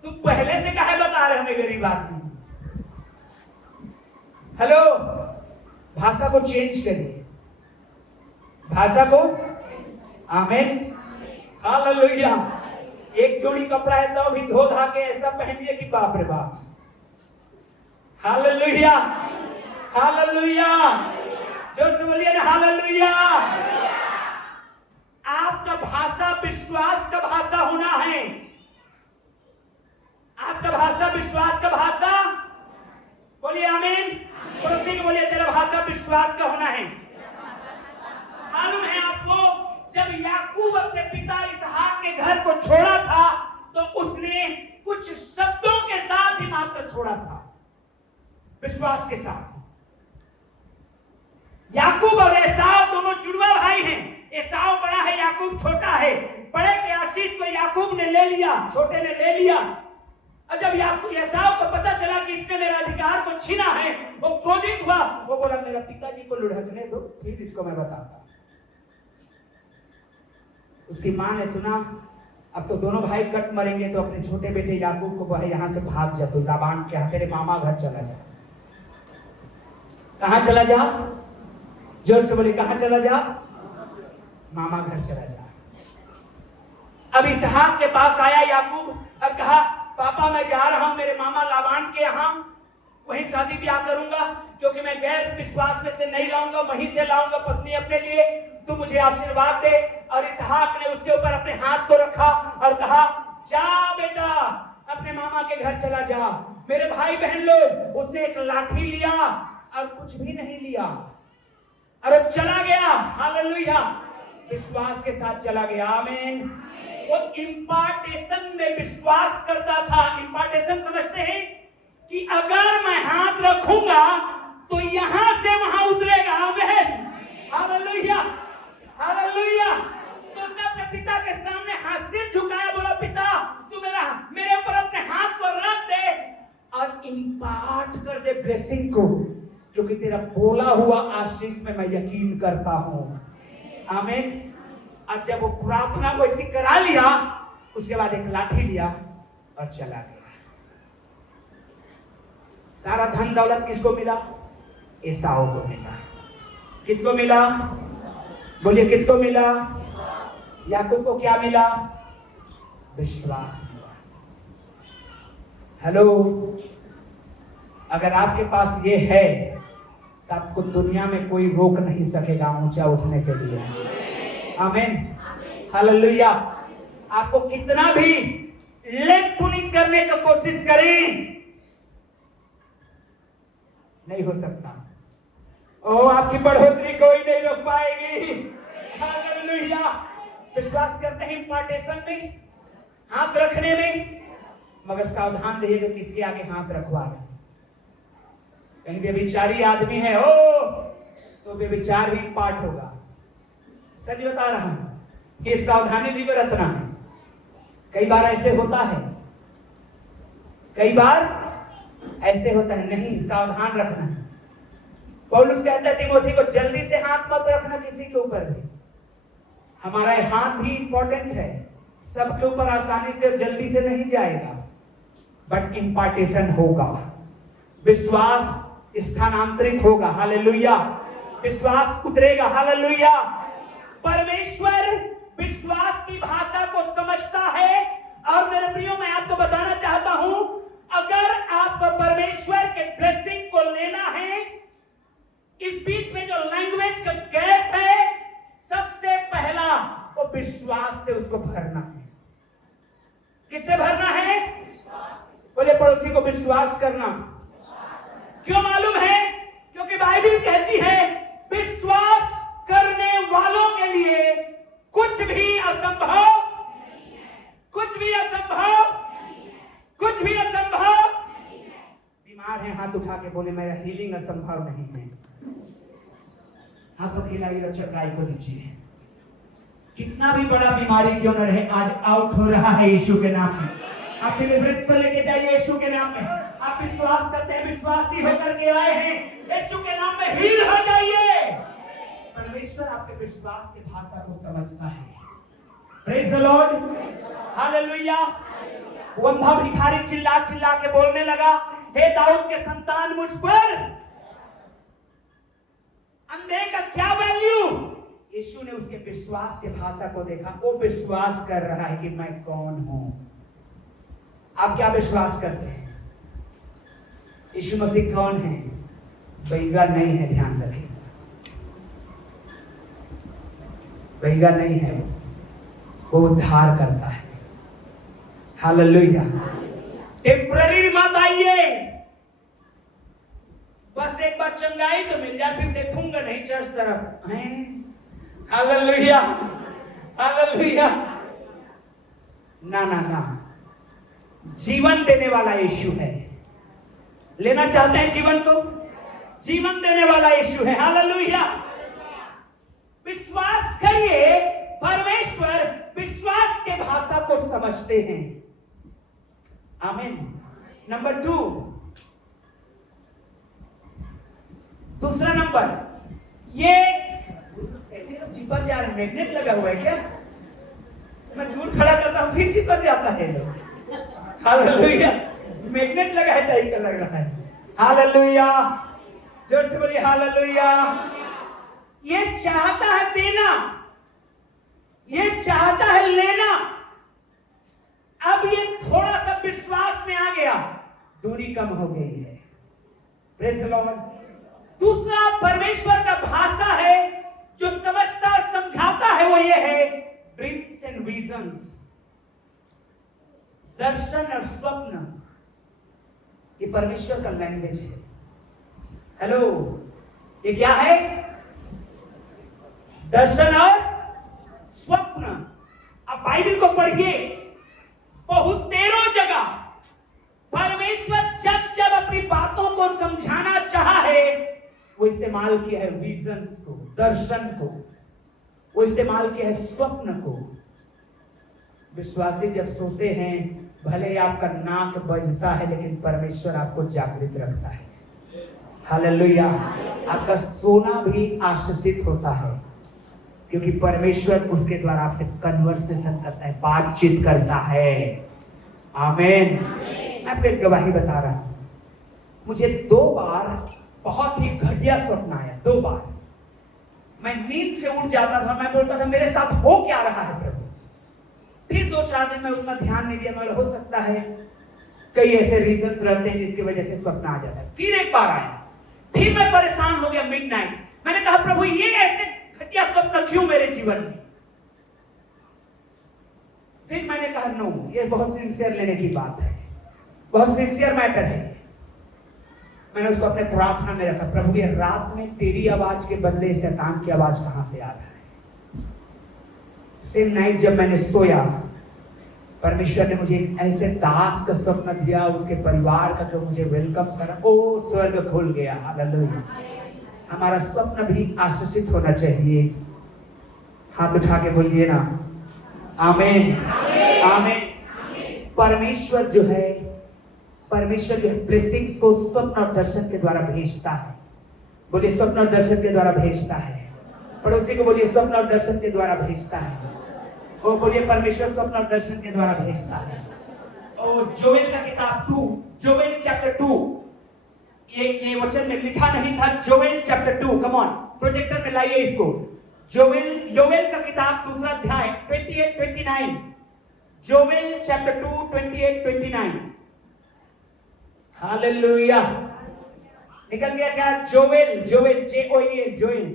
तुम पहले से काहे बता रहे हमें गरीब आदमी? हेलो, भाषा को चेंज करिए, भाषा को। आमीन। हालेलुया। एक जोड़ी कपड़ा है तो भी धो धा के ऐसा पहन दिए कि बाप रे बाप। हालेलुया। हालेलुया। जोर से बोलिए ना हालेलुया। आपका भाषा विश्वास का भाषा होना है। आपका भाषा विश्वास का भाषा। बोलिए आमीन। पड़ोसी को बोलिए तेरा भाषा विश्वास का होना है। मालूम है आपको, जब याकूब अपने पिता इसहाक के घर को छोड़ा था तो उसने कुछ शब्दों के साथ ही मात्र छोड़ा था, विश्वास के साथ। याकूब और एसाव दोनों जुड़वा भाई हैं। एसाव बड़ा है, याकूब छोटा है। बड़े के आशीष को याकूब ने ले लिया, छोटे ने ले लिया। और जब याकूब एसाव को पता चला कि इसने मेरा अधिकार को छीना है, वो क्रोधित हुआ। वो बोला मेरा पिताजी को लुढ़कने दो, फिर इसको मैं बताता। उसकी मां ने सुना अब तो दोनों भाई कट मरेंगे, तो अपने छोटे बेटे याकूब को बोला यहां से भाग जा, तू लाबान के तेरे मामा घर चला जा। कहां चला जा? जोर से बोले कहां चला जा? मामा घर चला जा। अब इसहाक के पास आया याकूब और कहा पापा मैं जा रहा हूं मेरे मामा लाबान के यहाँ, वहीं शादी ब्याह करूंगा, क्योंकि मैं गैर विश्वास में से नहीं लाऊंगा, वहीं से लाऊंगा पत्नी अपने लिए। तू मुझे आशीर्वाद दे। और इसहाक ने उसके ऊपर अपने हाथ को रखा और कहा जा बेटा अपने मामा के घर चला जा। मेरे भाई बहन लोग, उसने एक लाठी लिया और कुछ भी नहीं लिया और अब चला गया। हालेलुया। विश्वास के साथ चला गया। आमीन। वो इंपार्टेशन में विश्वास करता था। इंपार्टेशन समझते हैं कि अगर मैं हाथ रखूंगा तो यहां से वहां उतरेगा। आमीन। हालेलुया। हालेलुया। तो उसने अपने पिता के सामने हाथ सिर झुकाया, बोला पिता तू मेरे ऊपर अपने हाथ को रख दे और इंपार्ट कर दे ब्लेसिंग को, क्योंकि तेरा बोला हुआ आशीष में मैं यकीन करता हूं। आमीन। और जब वो प्रार्थना को ऐसी करा लिया, उसके बाद एक लाठी लिया और चला गया। सारा धन दौलत किसको मिला? एसाव को मिला। किसको मिला? बोलिए किसको मिला? याकूब को क्या मिला? विश्वास मिला। हेलो, अगर आपके पास ये है तो आपको दुनिया में कोई रोक नहीं सकेगा ऊंचा उठने के लिए। आमीन। हालेलुया। आपको कितना भी लेग पुलिंग करने की कोशिश करें, नहीं हो सकता। ओ आपकी बढ़ोतरी कोई नहीं रोक पाएगी। हालेलुया। विश्वास करते हैं इंपार्टेशन में, हाथ रखने में, मगर सावधान रहिएगा किसके आगे हाथ रखवा रहे। कहीं व्यभिचारी आदमी है तो व्यभिचार ही पाठ होगा। सच बता रहा हूं, ये सावधानी भी बरतना है। कई बार ऐसे होता है, कई बार ऐसे होता है। नहीं, सावधान रखना है। पौलुस कहता है तीमोथी को जल्दी से हाथ मत रखना किसी के ऊपर भी। हमारा हाथ भी इंपॉर्टेंट है, सबके ऊपर आसानी से और जल्दी से नहीं जाएगा, बट इंपार्टेशन होगा। विश्वास स्थानांतरित होगा। हालेलुया। विश्वास उतरेगा। हालेलुया। परमेश्वर विश्वास की भाषा को समझता है। और मेरे प्रियो, मैं आपको बताना चाहता हूं, अगर आपको परमेश्वर के ब्लेसिंग को लेना है, इस बीच में जो लैंग्वेज का गैप है, सबसे पहला वो विश्वास से उसको भरना है। किससे भरना है? बोले पड़ोसी को विश्वास करना। क्यों मालूम है? क्योंकि बाइबल कहती है विश्वास करने वालों के लिए कुछ भी असंभव, कुछ भी असंभव, कुछ भी असंभव। बीमार है, हाथ उठा के बोले मेरा हीलिंग असंभव नहीं है। हाथों खिलाइए और चरगाई को दीजिए। कितना भी बड़ा बीमारी क्यों न रहे, आज आउट हो रहा है यीशु के नाम में। आप डिलीवरेंस को लेके जाइए यीशु के नाम में। आप विश्वास करते हैं, विश्वासी होकर के आए हैं, यीशु के नाम में हील हो जाइए। परमेश्वर आपके विश्वास की भाषा को समझता है। Praise the Lord, hallelujah. वो अंधा भिखारी चिल्ला चिल्ला के बोलने लगा, हे दाऊद के संतान, मुझ पर अंधे का क्या वैल्यू? यीशु ने उसके विश्वास के भाषा को देखा। वो विश्वास कर रहा है कि मैं कौन हूं। आप क्या विश्वास करते हैं? यीशु मसीह कौन है? बहिगा नहीं है, ध्यान रखें, बहिगा नहीं है, वो उद्धार करता है। हालेलुया। टेम्पररी मत आइए, बस एक बार चंगाई तो मिल जाए, फिर देखूंगा नहीं चर्च तरफ। Hallelujah, hallelujah. ना ना ना, जीवन देने वाला यीशु है। लेना चाहते हैं जीवन को? जीवन देने वाला यीशु है। हालेलुया। विश्वास करिए, परमेश्वर विश्वास के भाषा को समझते हैं। आमीन। नंबर 2, दूसरा नंबर, ये ऐसे चिपक जा रहे, मैग्नेट लगा हुआ है क्या? मैं दूर खड़ा करता हूं फिर चिपक जाता है लोग। हालेलुया। मैग्नेट लगा है टाइप का लग रहा है। हालेलुया, जोर से बोलिए हालेलुया। ये चाहता है देना, ये चाहता है लेना। अब ये थोड़ा सा विश्वास में आ गया, दूरी कम हो गई है। Praise the Lord. दूसरा परमेश्वर का भाषा है जो समझता समझाता है, वो ये है ड्रीम्स एंड विजन्स, दर्शन और स्वप्न। ये परमेश्वर का लैंग्वेज है। हेलो, ये क्या है? दर्शन और स्वप्न। अब बाइबल को पढ़िए, बहुत तेरों जगह परमेश्वर जब जब अपनी बातों को समझाना चाहा है, वो इस्तेमाल किया है विजन्स को, दर्शन को, वो इस्तेमाल किया है स्वप्न को। विश्वासी जब सोते हैं, भले ही आपका नाक बजता है, लेकिन परमेश्वर आपको जागृत रखता है। हालेलुया। आपका सोना भी आशीषित होता है, क्योंकि परमेश्वर उसके द्वारा आपसे कन्वर्सेशन करता है, बातचीत करता है। आमीन। मैं आपको एक गवाही बता रहा हूं। मुझे 2 बार बहुत ही घटिया स्वप्न आया। 2 बार मैं नींद से उठ जाता था, मैं बोलता था मेरे साथ हो क्या रहा है प्रभु। फिर 2-4 दिन में उतना ध्यान नहीं दिया, मगर हो सकता है कई ऐसे रीजंस रहते हैं जिसकी वजह से स्वप्न आ जाता है। फिर एक बार आया, फिर मैं परेशान हो गया मिडनाइट। मैंने कहा प्रभु ये ऐसे घटिया स्वप्न क्यों मेरे जीवन में? फिर मैंने कहा नो, ये बहुत सिंसियर लेने की बात है, बहुत सिंसियर मैटर है। मैंने उसको अपने प्रार्थना में रखा, प्रभु ये रात में तेरी आवाज के बदले शैतान की आवाज कहां से आ रहा है? सेम नाइट जब मैंने सोया, परमेश्वर ने मुझे एक ऐसे दास का स्वप्न दिया, उसके परिवार का, जो मुझे वेलकम करा। ओ स्वर्ग खुल गया। हालेलुया। हमारा स्वप्न भी आशीषित होना चाहिए। हाथ उठा के बोलिए ना आमीन, आमीन। परमेश्वर जो है ब्लेसिंग्स को स्वप्न और दर्शन के द्वारा भेजता है। बोलिए स्वप्न और दर्शन के द्वारा भेजता है। पड़ोसी को बोलिए स्वप्न और दर्शन के द्वारा भेजता है। ओ बोलिए परमेश्वर स्वप्न और दर्शन के द्वारा भेजता है। ओ जोएल का किताब 2, जोएल चैप्टर 2, ये वचन में लिखा नहीं था। Joel chapter 2, come on projector में लाइए इसको। योवेल का किताब दूसरा अध्याय 28-29, जोवेल चैप्टर 2 28-29। हालेलुया। निकल गया क्या? जोवेल JOEL जोएल।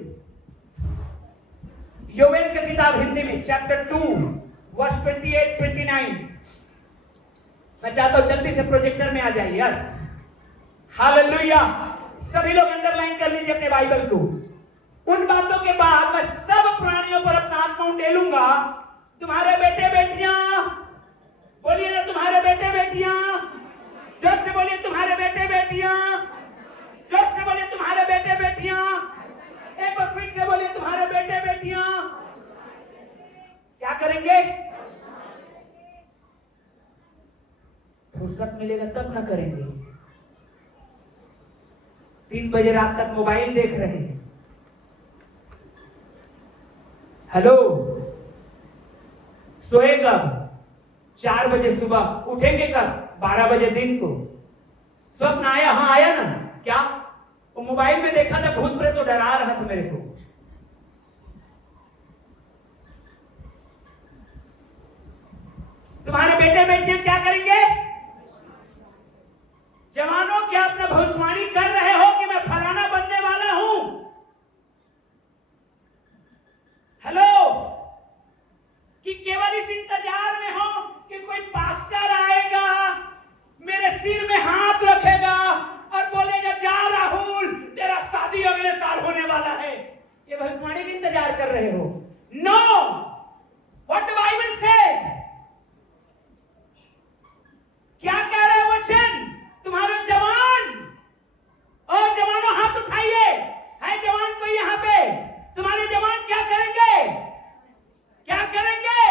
योवेल का किताब हिंदी में चैप्टर 2 वर्स 28-29। मैं चाहता हूं जल्दी से प्रोजेक्टर में आ जाइए। Yes, hallelujah. सभी लोग अंडरलाइन कर लीजिए अपने बाइबल को। उन बातों के बाद मैं सब प्राणियों पर अपना आत्मा उंडेलूंगा। तुम्हारे बेटे बेटियां, बोलिए ना, तुम्हारे बेटे बेटियां, जोर से बोलिए, तुम्हारे बेटे बेटियां, जोर से बोलिए, तुम्हारे बेटे बेटियां, एक बार फिर से बोलिए, तुम्हारे बेटे बेटियां क्या करेंगे? फुर्सत मिलेगा तब ना करेंगे। 3 बजे रात तक मोबाइल देख रहे हैं। हेलो, सोए कब? 4 बजे सुबह। उठेंगे कब? 12 बजे दिन को। स्वप्न आया? हाँ आया ना। क्या? वो मोबाइल में देखा था, भूत प्रेत तो डरा रहा था मेरे को। तुम्हारे बेटे बेटियां क्या करेंगे? जवानों, क्या अपना भविष्यवाणी कर रहे हो कि मैं फलाना बनने वाला हूं? हेलो, कि केवल इस इंतजार में हो कि कोई पास्टर आएगा, मेरे सिर में हाथ रखेगा और बोलेगा, जा राहुल, तेरा शादी अगले साल होने वाला है। ये भविष्यवाणी भी इंतजार कर रहे हो? No, what the Bible says. क्या कह रहा है वचन? तुम्हारे जवान, और जवानों हाथ उठाइए। है जवान कोई यहाँ पे? तुम्हारे जवान क्या करेंगे? क्या करेंगे?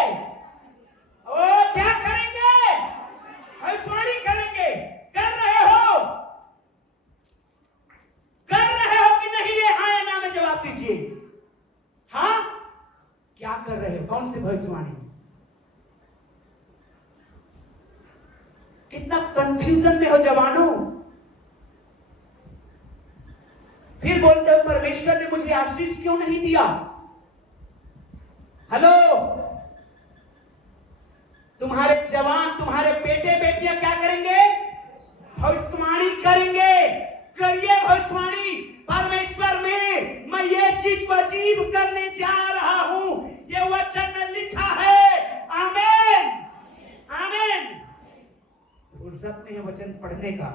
ओ क्या करेंगे? भविष्यवाणी करेंगे। कर रहे हो? कर रहे हो कि नहीं? ये हाँ या ना में जवाब दीजिए। हाँ, क्या कर रहे हो? कौन सी भविष्यवाणी? कितना कंफ्यूजन में हो जवानों। फिर बोलते हो परमेश्वर ने मुझे आशीष क्यों नहीं दिया? हेलो, तुम्हारे जवान, तुम्हारे बेटे बेटियां क्या करेंगे? भविष्यवाणी करेंगे। करिए भविष्यवाणी। परमेश्वर में मैं ये चीज को अजीब करने जा रहा हूं, ये वचन में लिखा है। आमीन, आमीन। फुर्सत नहीं है वचन पढ़ने का।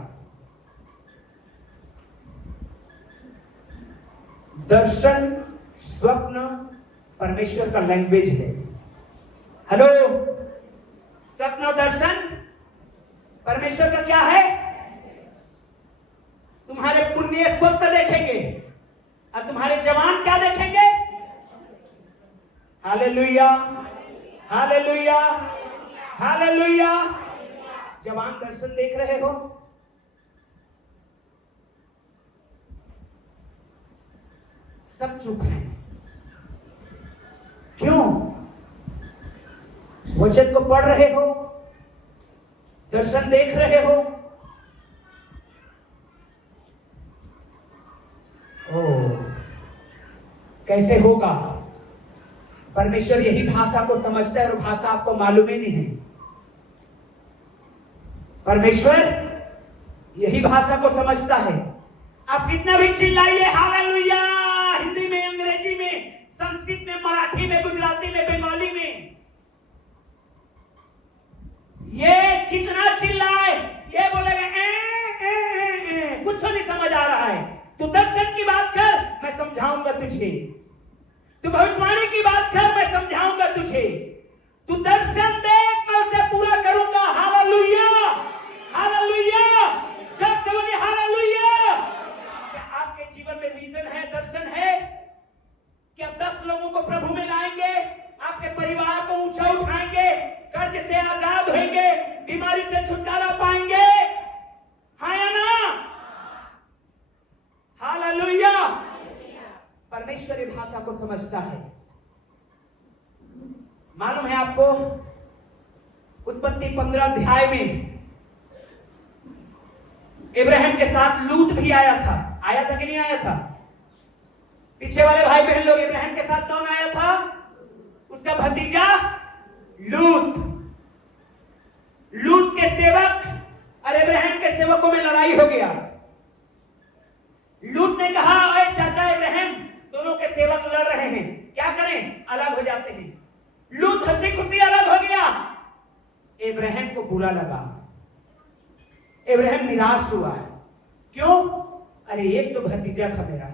दर्शन, स्वप्न परमेश्वर का लैंग्वेज है। हेलो, स्वप्न और दर्शन परमेश्वर का क्या है? तुम्हारे पुण्य स्वप्न देखेंगे और तुम्हारे जवान क्या देखेंगे? Hallelujah, hallelujah, hallelujah. जवान दर्शन देख रहे हो? सब चुप हैं। क्यों? वचन को पढ़ रहे हो, दर्शन देख रहे हो। कैसे होगा? परमेश्वर यही भाषा को समझता है और भाषा आपको मालूम ही नहीं है। परमेश्वर यही भाषा को समझता है। आप कितना भी चिल्लाइए हालेलुया, हिंदी में, अंग्रेजी में, संस्कृत में, मराठी में, गुजराती में, बंगाली में, ये कितना चिल्लाए, ये बोलेगा कुछ नहीं समझ आ रहा है। तू दर्शन की बात कर, मैं समझाऊंगा तुझे। तू भविष्यवाणी की बात कर, मैं समझाऊंगा तुझे। तू दर्शन देख, मैं उसे पूरा करूंगा। Hallelujah, hallelujah. जब से बोले हालेलुया। क्या आपके जीवन में विजन है, दर्शन है कि आप 10 लोगों को प्रभु में लाएंगे, आपके परिवार को ऊंचा उठाएंगे, कर्ज से आजाद होंगे, बीमारी से छुटकारा पाएंगे? हाँ या ना? हालेलुया। परमेश्वर इस भाषा को समझता है। मालूम है आपको, उत्पत्ति 15 अध्याय में इब्राहिम के साथ लूत भी आया था। आया था कि नहीं आया था? पीछे वाले भाई बहन लोग, इब्राहिम के साथ कौन आया था? उसका भतीजा लूत। लूत के सेवक और इब्राहिम के सेवकों में लड़ाई हो गया। लूत ने कहा, अरे चाचा इब्राहिम, दोनों के सेवक लड़ रहे हैं, क्या करें? अलग हो जाते हैं। लूत हंसी खुशी अलग हो गया। इब्राहिम को बुरा लगा, इब्राहिम निराश हुआ। क्यों? अरे एक तो भतीजा था मेरा,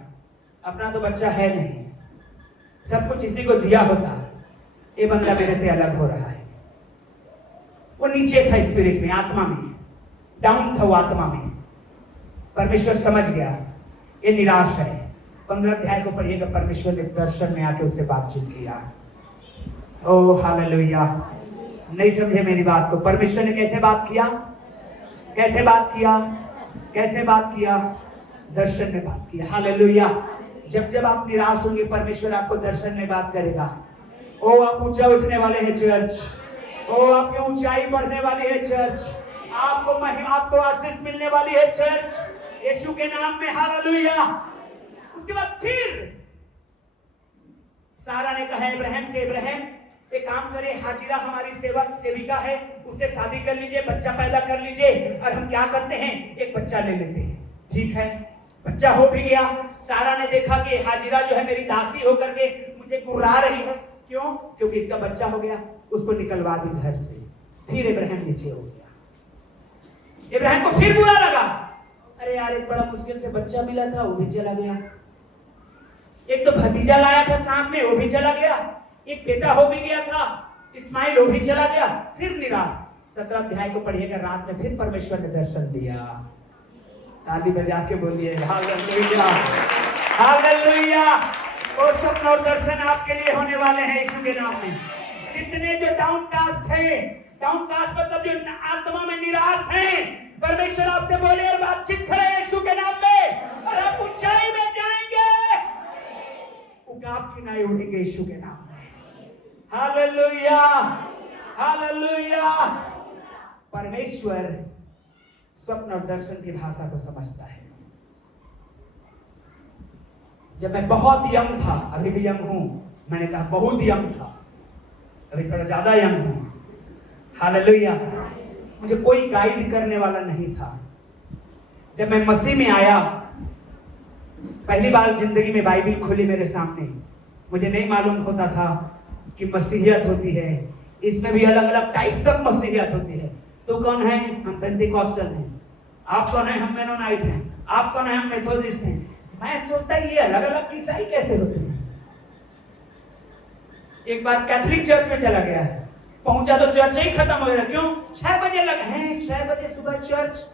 अपना तो बच्चा है नहीं, सब कुछ इसी को दिया होता, ये बंदा मेरे से अलग हो रहा है। वो नीचे था स्पिरिट में, आत्मा में, डाउन था वो आत्मा में। परमेश्वर समझ गया ये निराश है। 15 अध्याय को पढ़िएगा, परमेश्वर ने दर्शन में आके उससे बातचीत किया। ओ हालेलुया। नहीं समझे मेरी बात को? परमेश्वर ने कैसे बात किया? कैसे बात किया? कैसे बात किया? दर्शन में बात किया। हालेलुया। जब जब आप निराश होंगे, परमेश्वर आपको दर्शन में बात करेगा। ओ आप ऊंचा उठने वाले हैं चर्च, ओ आपकी ऊंचाई बढ़ने वाली है चर्च, आपको महिमा, आपको आशीष मिलने वाली है चर्च, यीशु के नाम में। हालेलुया। उसके बाद फिर सारा ने कहा इब्राहिम से, इब्राहिम एक काम करे, हाजिरा हमारी सेवक सेविका है, उससे शादी कर लीजिए, बच्चा पैदा कर लीजिए, और हम क्या करते हैं, एक बच्चा ले लेते हैं। ठीक है, बच्चा हो भी गया। सारा ने देखा कि हाजिरा जो है मेरी दासी होकर के मुझे गुर्रा रही है। क्यों? क्योंकि इसका बच्चा हो गया, उसको निकलवा दी घर से। फिर इब्राहिम नीचे हो गया। इब्राहिम को फिर बुरा लगा, अरे यार एक बड़ा मुश्किल से बच्चा मिला था, वो भी चला गया। एक तो भतीजा लाया था साथ में, वो भी चला गया। एक बेटा हो भी गया था इस्माइल, वो भी चला गया। फिर निराश। 17 अध्याय को पढ़िएगा, रात में फिर परमेश्वर ने दर्शन दिया। ताली बजा के बोलिए हालेलुया, हालेलुया। और स्वप्न और दर्शन आपके लिए होने वाले हैं यीशु के नाम में। जितने जो डाउनकास्ट है, डाउनकास्ट मतलब जो आत्मा में निराश हैं, परमेश्वर आपसे बोले और बातचीत करे यीशु के नाम में, और आप ऊंचाई में जाएंगे, उकाब की नाई उड़ेंगे यीशु के नाम में। Hallelujah, hallelujah. परमेश्वर स्वप्न और दर्शन की भाषा को समझता है। जब मैं बहुत यंग था, अभी भी यंग हूं, मैंने कहा बहुत यंग था, अभी थोड़ा ज्यादा यंग हूं। हालेलुया। मुझे कोई गाइड करने वाला नहीं था। जब मैं मसीह में आया, पहली बार जिंदगी में बाइबल खुली मेरे सामने, मुझे नहीं मालूम होता था कि मसीहियत होती है, इसमें भी अलग अलग टाइप्स ऑफ मसीहियत होती है। तो कौन है? हम पेंटिकॉस्टल हैं। आप कौन है? हम मेनोनाइट हैं। आप कौन है? हम मेथोडिस्ट हैं। मैं सोचता ये अलग अलग ईसाई कैसे होते हैं। एक बार कैथोलिक चर्च में चला गया, पहुंचा तो चर्च ही खत्म हो गया। क्यों? 6 बजे लगे हैं, 6 बजे सुबह चर्च।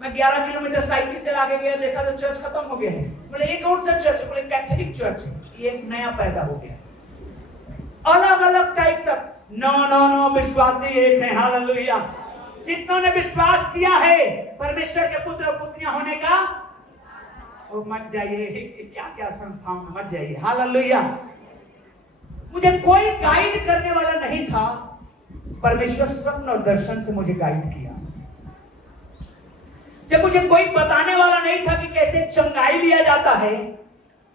मैं 11 किलोमीटर साइकिल चला के गया, देखा तो चर्च खत्म हो गया है। बोले ये कौन सा चर्च? बोले कैथोलिक चर्च है। ये एक नया पैदा हो गया, अलग अलग टाइप का। नो नो नो, विश्वासी एक है। हालेलुया। जितनों ने विश्वास किया है परमेश्वर के पुत्र और पुत्रियां होने का, और मत जाइए क्या क्या संस्थाओं में मत जाइए। हालेलुया। मुझे कोई गाइड करने वाला नहीं था, परमेश्वर स्वप्न और दर्शन से मुझे गाइड किया। जब मुझे कोई बताने वाला नहीं था कि कैसे चंगाई लिया जाता है,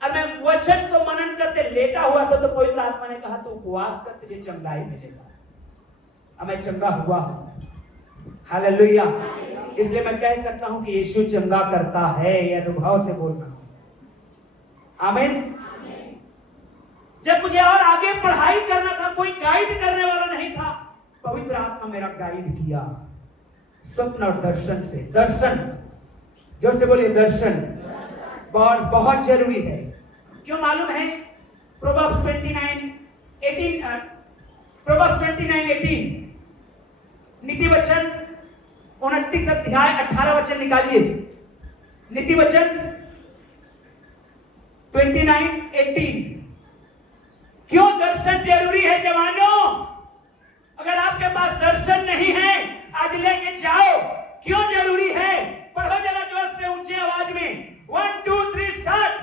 और मैं वचन को मनन करते लेटा हुआ था, तो पवित्र आत्मा ने कहा तो उपवास कर, तुझे चंगाई मिलेगा। अब मैं चंगा हुआ हूं। हालेलुया। इसलिए मैं कह सकता हूं कि यीशु चंगा करता है, यह अनुभव से बोल रहा हूं। आमीन। जब मुझे और आगे पढ़ाई करना था, कोई गाइड करने वाला नहीं था, पवित्र आत्मा मेरा गाइड किया स्वप्न और दर्शन से। दर्शन, जोर से बोलिए दर्शन, बहुत बहुत जरूरी है। क्यों मालूम है? प्रोवर्ब्स 29:18 नीति वचन 29 अध्याय 18 वचन निकालिए। नीति वचन 29:18। क्यों दर्शन जरूरी है जवानों? अगर आपके पास दर्शन नहीं है, आज लेके जाओ। क्यों जरूरी है? पढ़ो जरा जोर से, ऊंची आवाज में। 1 2 3 स्टार्ट।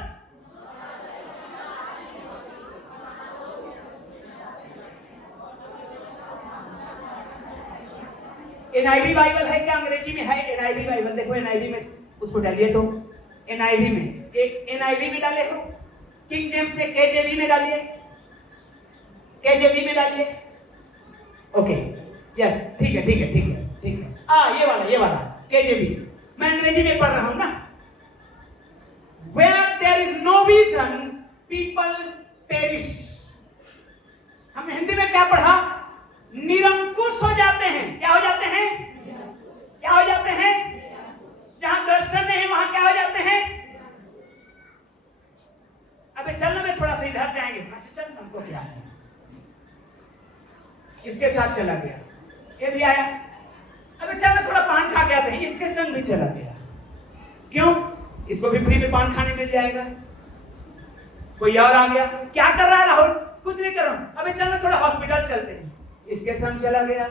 एनआईवी बाइबल है क्या? अंग्रेजी में है एनआईवी बाइबल। देखो एनआईवी में उसको डालिए, तो एनआईवी में, एक एनआईवी में डाले हो, किंग जेम्स में केजेवी में डालिए, केजेवी में डालिए। ओके, यस, ठीक है, ठीक है, ठीक है, ठीक है। ये वाला केजेवी। मैं अंग्रेजी में पढ़ रहा हूं ना। Where there is no vision, people perish। हमने हिंदी में क्या पढ़ा? निरंकुश हो जाते हैं। क्या हो जाते हैं? क्या हो जाते हैं? जहां दर्शन नहीं वहां क्या हो जाते हैं? अबे चलना, मैं थोड़ा सा इधर से आएंगे। अच्छा चल, हमको क्या है, इसके साथ चला गया, ये भी आया। अबे चलना, थोड़ा पान खा के आते हैं, इसके संग भी चला गया। क्यों? इसको भी फ्री में पान खाने मिल जाएगा। कोई और आ गया, क्या कर रहा है राहुल? कुछ नहीं कर रहा हूं। अबे चलना, थोड़ा हॉस्पिटल चलते हैं, इसके संग चला गया।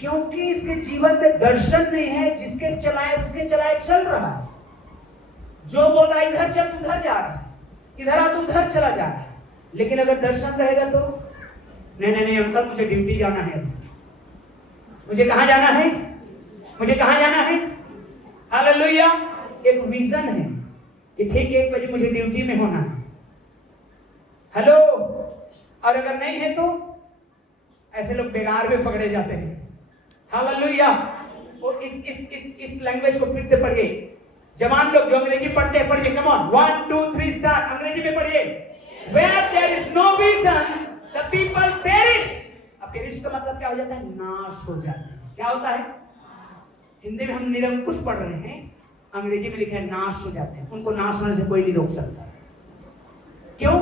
क्योंकि इसके जीवन में दर्शन नहीं है। जिसके चलाए उसके चलाए चल रहा है। जो बोल रहा है इधर चल, तू उधर जा रहा है, इधर आ तो उधर चला जा रहा है। लेकिन अगर दर्शन रहेगा तो नहीं अंकल, मुझे ड्यूटी जाना है। मुझे कहां जाना है? मुझे कहां जाना है? हालेलुया। एक विजन है कि ठीक 1 बजे मुझे ड्यूटी में होना है। हेलो। और अगर नहीं है तो ऐसे लोग बेकार में पकड़े जाते हैं। हालेलुया। और इस लैंग्वेज को फिर से पढ़िए। जवान लोग जो अंग्रेजी पढ़ते हैं, पढ़िए। Come on, 1 2 3 start. अंग्रेजी में पढ़िए। Where there is no vision, the people perish। अब perish का मतलब क्या हो जाता है? नाश हो जाता है। क्या होता है? हिंदी में हम निरंकुश पढ़ रहे हैं, अंग्रेजी में लिखा है नाश हो जाते हैं। उनको नाश होने से कोई नहीं रोक सकता। क्यों?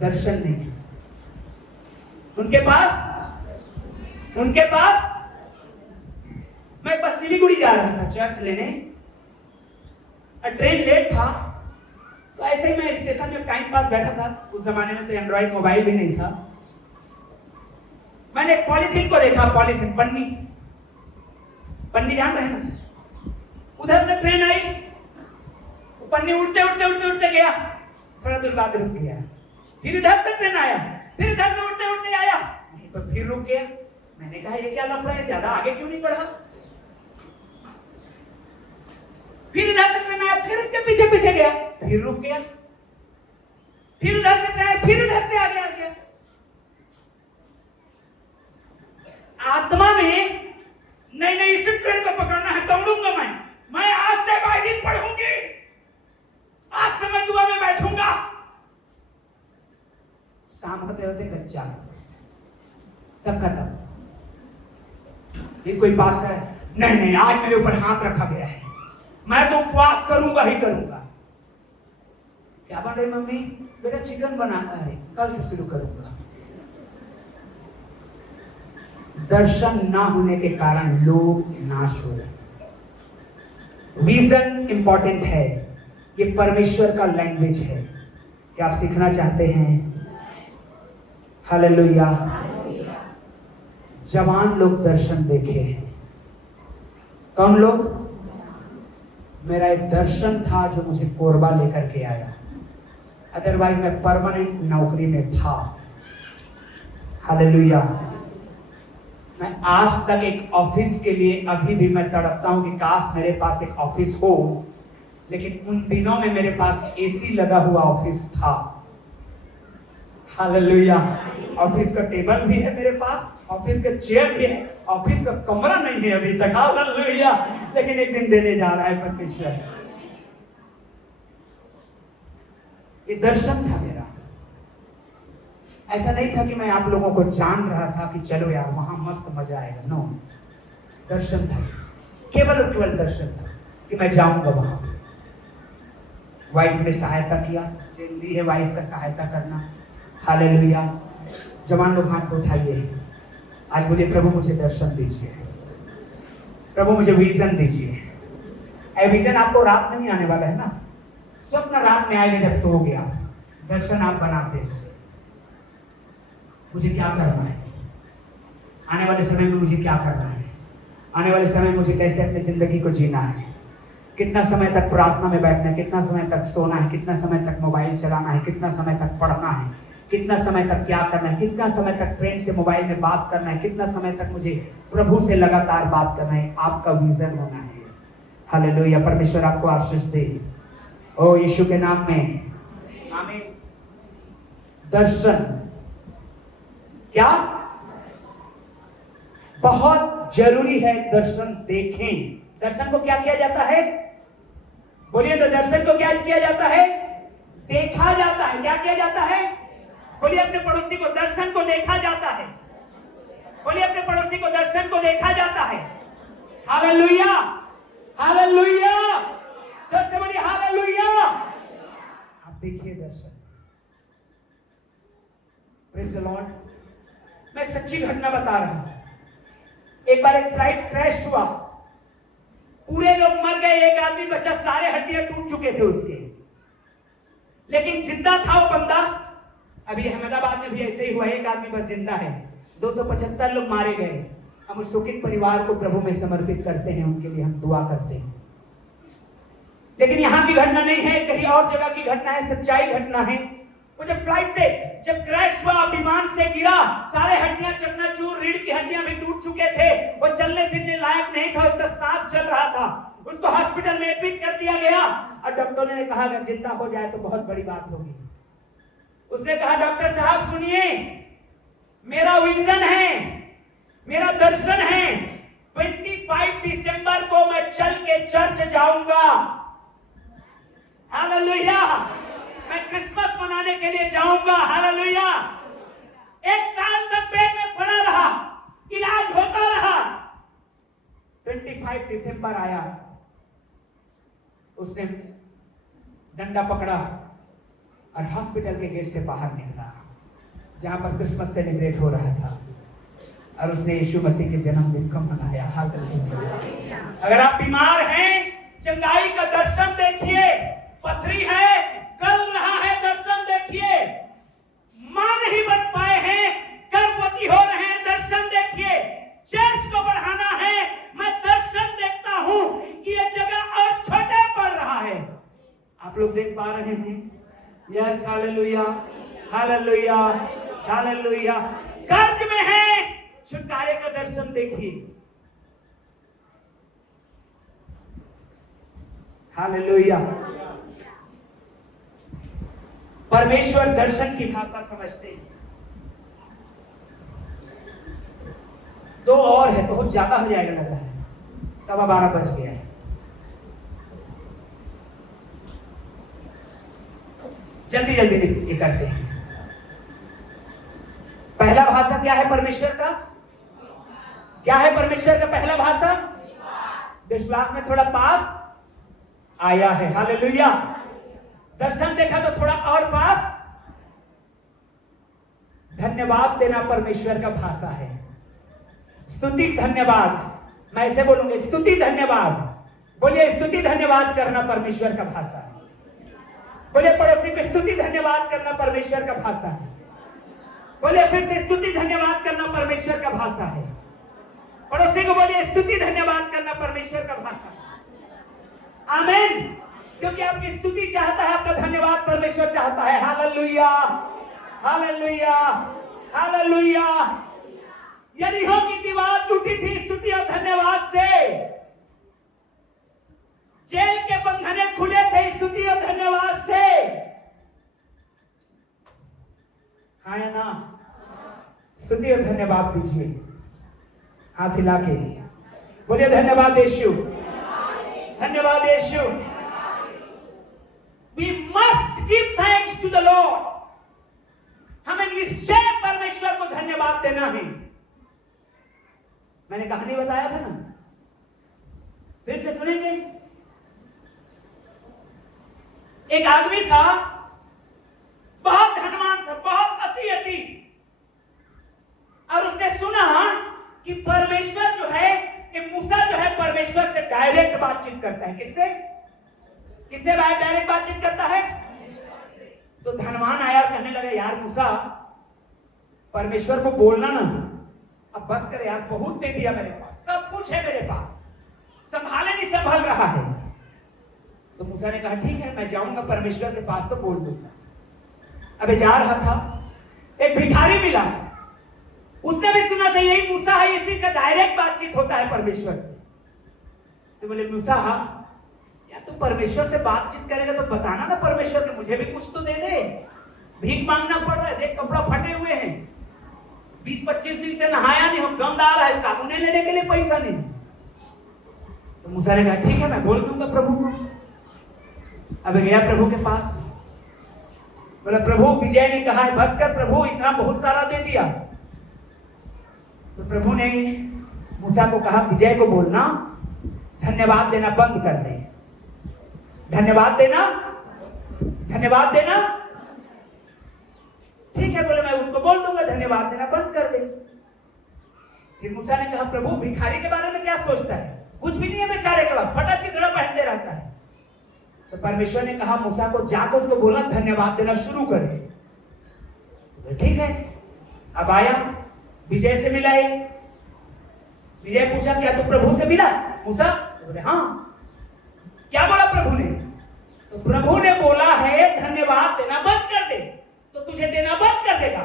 दर्शन नहीं है उनके पास। मैं बस सिलीगुड़ी जा रहा था चर्च लेने, ट्रेन लेट था, तो ऐसे ही मैं स्टेशन में टाइम पास बैठा था। उस जमाने में तो एंड्रॉइड मोबाइल भी नहीं था। मैंने पॉलीथीन को देखा, पॉलीथीन, पन्नी जान रहे ना? उधर से ट्रेन आई, पन्नी उड़ते गया, थोड़ा दूर बाद रुक गया। फिर इधर से ट्रेन आया, फिर इधर से उड़ते आया, नहीं तो फिर रुक गया। मैंने कहा ये क्या लफड़ा है, ज्यादा आगे क्यों नहीं बढ़ा? फिर इधर से ट्रेन आया, फिर उसके पीछे गया, फिर रुक गया। फिर उधर से ट्रेन आया, फिर इधर से आगे आ गया। आत्मा में नहीं इसी ट्रेन को पकड़ना है, दौड़ूंगा मैं आज से बाइबिल पढ़ूंगी, आज से मैं दुआ में बैठूंगा। शाम होते कच्चा, सब खत्म। फिर कोई पास्टर है, नहीं आज मेरे ऊपर हाथ रखा गया है, मैं तो उपवास करूंगा ही करूंगा। क्या बन रही मम्मी? बेटा चिकन बनाता है, कल से शुरू करूंगा। दर्शन ना होने के कारण लोग नाश हो रहे। विजन इंपॉर्टेंट है, ये परमेश्वर का लैंग्वेज है। क्या आप सीखना चाहते हैं? हालेलुया। जवान लोग दर्शन देखे हैं। कौन लोग? मेरा एक दर्शन था जो मुझे कोरबा लेकर के आया, अदरवाइज मैं परमानेंट नौकरी में था। हालेलुया। मैं आज तक एक ऑफिस के लिए अभी भी मैं तड़पता हूं कि काश मेरे पास एक ऑफिस हो, लेकिन उन दिनों में मेरे पास एसी लगा हुआ ऑफिस था। हालेलुया। ऑफिस का टेबल भी है मेरे पास, ऑफिस का चेयर भी है, ऑफिस का कमरा नहीं है अभी तक। हालेलुया। लेकिन एक दिन देने जा रहा है परमेश्वर। ये दर्शन था मेरा। ऐसा नहीं था कि मैं आप लोगों को जान रहा था कि चलो यार वहां मस्त मजा आएगा। नो, दर्शन था, केवल और केवल दर्शन था कि मैं जाऊंगा वहां। वाइफ ने सहायता किया, जरूरी है वाइफ का सहायता करना। हालेलुया। जवान लोग हाथ उठाइए, आज बोलिए प्रभु मुझे दर्शन दीजिए, प्रभु मुझे विजन दीजिए। विजन आपको रात में नहीं आने वाला है ना, स्वप्न रात में आएगा जब सो गया। दर्शन आप बनाते हैं, मुझे क्या करना है, आने वाले समय में मुझे क्या करना है, आने वाले समय में मुझे कैसे अपनी जिंदगी को जीना है, कितना समय तक प्रार्थना में बैठना है, कितना समय तक सोना है, कितना समय तक मोबाइल चलाना है, कितना समय तक पढ़ना है, कितना समय तक क्या करना है, कितना समय तक फ्रेंड से मोबाइल में बात करना है, कितना समय तक मुझे प्रभु से लगातार बात करना है। आपका विजन होना है। हालेलुया। परमेश्वर आपको आशीष दे। ओ यीशु के नाम में आमीन। दर्शन क्या बहुत जरूरी है, दर्शन देखें। दर्शन को क्या किया जाता है? बोलिए तो, दर्शन को क्या किया जाता है? देखा जाता है। क्या किया जाता है? बोलिए अपने पड़ोसी को, दर्शन को देखा जाता है। बोलिए अपने पड़ोसी को, दर्शन को देखा जाता है। हालेलुया, हालेलुया, जोर से बोलिए हालेलुया। आप देखिए दर्शन। Praise the Lord. मैं एक सच्ची घटना बता रहा हूं। एक बार एक फ्लाइट क्रैश हुआ, पूरे लोग मर गए, एक आदमी बचा, सारे हड्डियां टूट चुके थे उसके, लेकिन जिंदा था वो बंदा। अभी अहमदाबाद में भी ऐसे ही हुआ, एक आदमी बस जिंदा है, 275 लोग मारे गए। हम उस शोकित परिवार को प्रभु में समर्पित करते हैं, उनके लिए हम दुआ करते हैं। लेकिन यहाँ की घटना नहीं है, कहीं और जगह की घटना है, सच्चाई घटना है। वो जब फ्लाइट से जब क्रैश हुआ, विमान से गिरा, सारे हड्डियां चकनाचूर, रीढ़ की हड्डियां भी टूट चुके थे, वो चलने फिरने लायक नहीं था, उसका सांस चल रहा था, उसको हॉस्पिटल में एडमिट कर दिया गया। और डॉक्टरों ने कहा अगर जिंदा हो जाए तो बहुत बड़ी बात होगी। उसने कहा डॉक्टर साहब सुनिए, मेरा विजन है, मेरा दर्शन है, 25 दिसंबर को मैं चल के चर्च जाऊंगा। हालेलुया, मैं क्रिसमस मनाने के लिए जाऊंगा। हालेलुया। 1 साल तक बेड में पड़ा रहा, इलाज होता रहा। 25 दिसंबर आया, उसने डंडा पकड़ा और हॉस्पिटल के गेट से बाहर निकला, जहां पर क्रिसमस सेलिब्रेट हो रहा था, और उसने यीशु मसीह के जन्मदिन को मनाया। हालेलुया। अगर आप बीमार हैं, चंगाई का दर्शन देखिए। पथरी है, गल रहा है, दर्शन देखिए। मां नहीं बन पाए हैं, गर्भवती हो रहे हैं, दर्शन देखिए। चर्च को बढ़ाना है, मैं दर्शन देखता हूं कि यह जगह और छोटा पड़ रहा है। आप लोग देख पा रहे हैं? Yes, hallelujah, hallelujah, hallelujah. कर्ज में है, छुटकारे का दर्शन देखिए। हालेलुया। परमेश्वर दर्शन की भाषा समझते हैं। 2 और है, बहुत ज्यादा हो जाएगा लग रहा है, 12:15 बज गया है। जल्दी जल्दी ये करते हैं। पहला भाषा क्या है परमेश्वर का? क्या है परमेश्वर का पहला भाषा? विश्वास में थोड़ा पास आया है। हालेलुया। दर्शन देखा तो थोड़ा और पास। धन्यवाद देना परमेश्वर का भाषा है। स्तुति धन्यवाद, मैं ऐसे बोलूंगी, स्तुति धन्यवाद। बोलिए स्तुति धन्यवाद करना परमेश्वर का भाषा है। बोलिए पड़ोसी को, स्तुति धन्यवाद करना परमेश्वर का भाषा है। बोलिए फिर से, स्तुति धन्यवाद करना परमेश्वर का भाषा है। पड़ोसी को बोलिए स्तुति धन्यवाद करना परमेश्वर का भाषा है। आमीन। क्योंकि आपकी स्तुति चाहता है, आपका धन्यवाद परमेश्वर चाहता है। Hallelujah, hallelujah, hallelujah. यरीहो की दीवार टूटी थी स्तुति और धन्यवाद से। जेल के बंधने खुले थे स्तुति और धन्यवाद से। हाँ या ना? स्तुति और धन्यवाद दीजिए, हाथ हिला के बोलिए धन्यवाद यीशु, धन्यवाद यीशु। We must give thanks to the Lord. हमें निश्चय परमेश्वर को धन्यवाद देना है। मैंने कहानी बताया था ना, फिर से सुनेंगे। एक आदमी था, बहुत धनवान था, बहुत अति, और उसने सुना कि परमेश्वर जो है, कि मूसा जो है परमेश्वर से डायरेक्ट बातचीत करता है। किससे डायरेक्ट बातचीत करता है? तो धनवान आया और कहने लगा, यार मूसा, परमेश्वर को बोलना ना, अब बस कर यार, बहुत दे दिया मेरे पास, सब कुछ है मेरे पास, संभाले नहीं संभाल रहा है। तो मूसा ने कहा ठीक है, मैं जाऊंगा परमेश्वर के पास तो बोल दूंगा। अबे जा रहा था, एक भिखारी मिला, उसने भी सुना था यही मूसा है, इसी का डायरेक्ट बातचीत होता है परमेश्वर से। तो बोले मूसा, तू परमेश्वर से बातचीत करेगा तो बताना ना परमेश्वर के, मुझे भी कुछ तो दे दे, भीख मांगना पड़ रहा है, देख कपड़ा फटे हुए हैं, 20-25 दिन से नहाया नहीं हो, गंद आ रहा है, साबुन लेने के लिए पैसा नहीं। तो मूसा ने कहा ठीक है मैं बोल दूंगा प्रभु को। अब गया प्रभु के पास, बोला प्रभु विजय ने कहा है बस कर प्रभु, इतना बहुत सारा दे दिया। तो प्रभु ने मूसा को कहा विजय को बोलना धन्यवाद देना बंद कर दे, धन्यवाद देना, धन्यवाद देना। ठीक है बोले मैं उनको बोल दूंगा धन्यवाद देना बंद कर दे। फिर मूसा ने कहा प्रभु भिखारी के बारे में क्या सोचता है, कुछ भी नहीं है बेचारे के पास, फटा चिथड़ा पहनते रहता है। तो परमेश्वर ने कहा मूसा को जाकर उसको बोलना धन्यवाद देना शुरू करे। तो ठीक है, अब आया विजय से मिला, विजय पूछा क्या तू प्रभु से मिला मूसा? बोले हाँ। क्या बोला प्रभु ने? तो प्रभु ने बोला है धन्यवाद देना बंद कर दे, तो तुझे देना बंद कर देगा।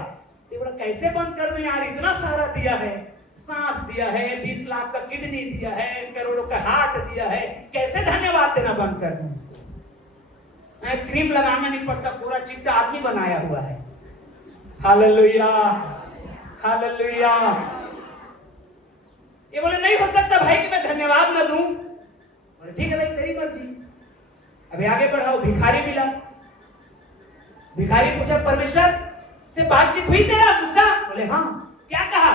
तो बोला कैसे बंद कर दूं यार, इतना सारा दिया है, सांस दिया है, 20 लाख का किडनी दिया है, करोड़ों का हार्ट दिया है, कैसे धन्यवाद देना बंद कर दूं? मैं क्रीम लगाना नहीं पड़ता, पूरा चिट्टा आदमी बनाया हुआ है। Hallelujah, hallelujah. ये बोले नहीं हो सकता भाई कि मैं धन्यवाद ना दूं। बोले ठीक है भाई तेरी मर्जी। अभी आगे बढ़ाओ, भिखारी मिला, भिखारी पूछा परमेश्वर से बातचीत हुई तेरा मूसा? बोले हाँ। क्या कहा?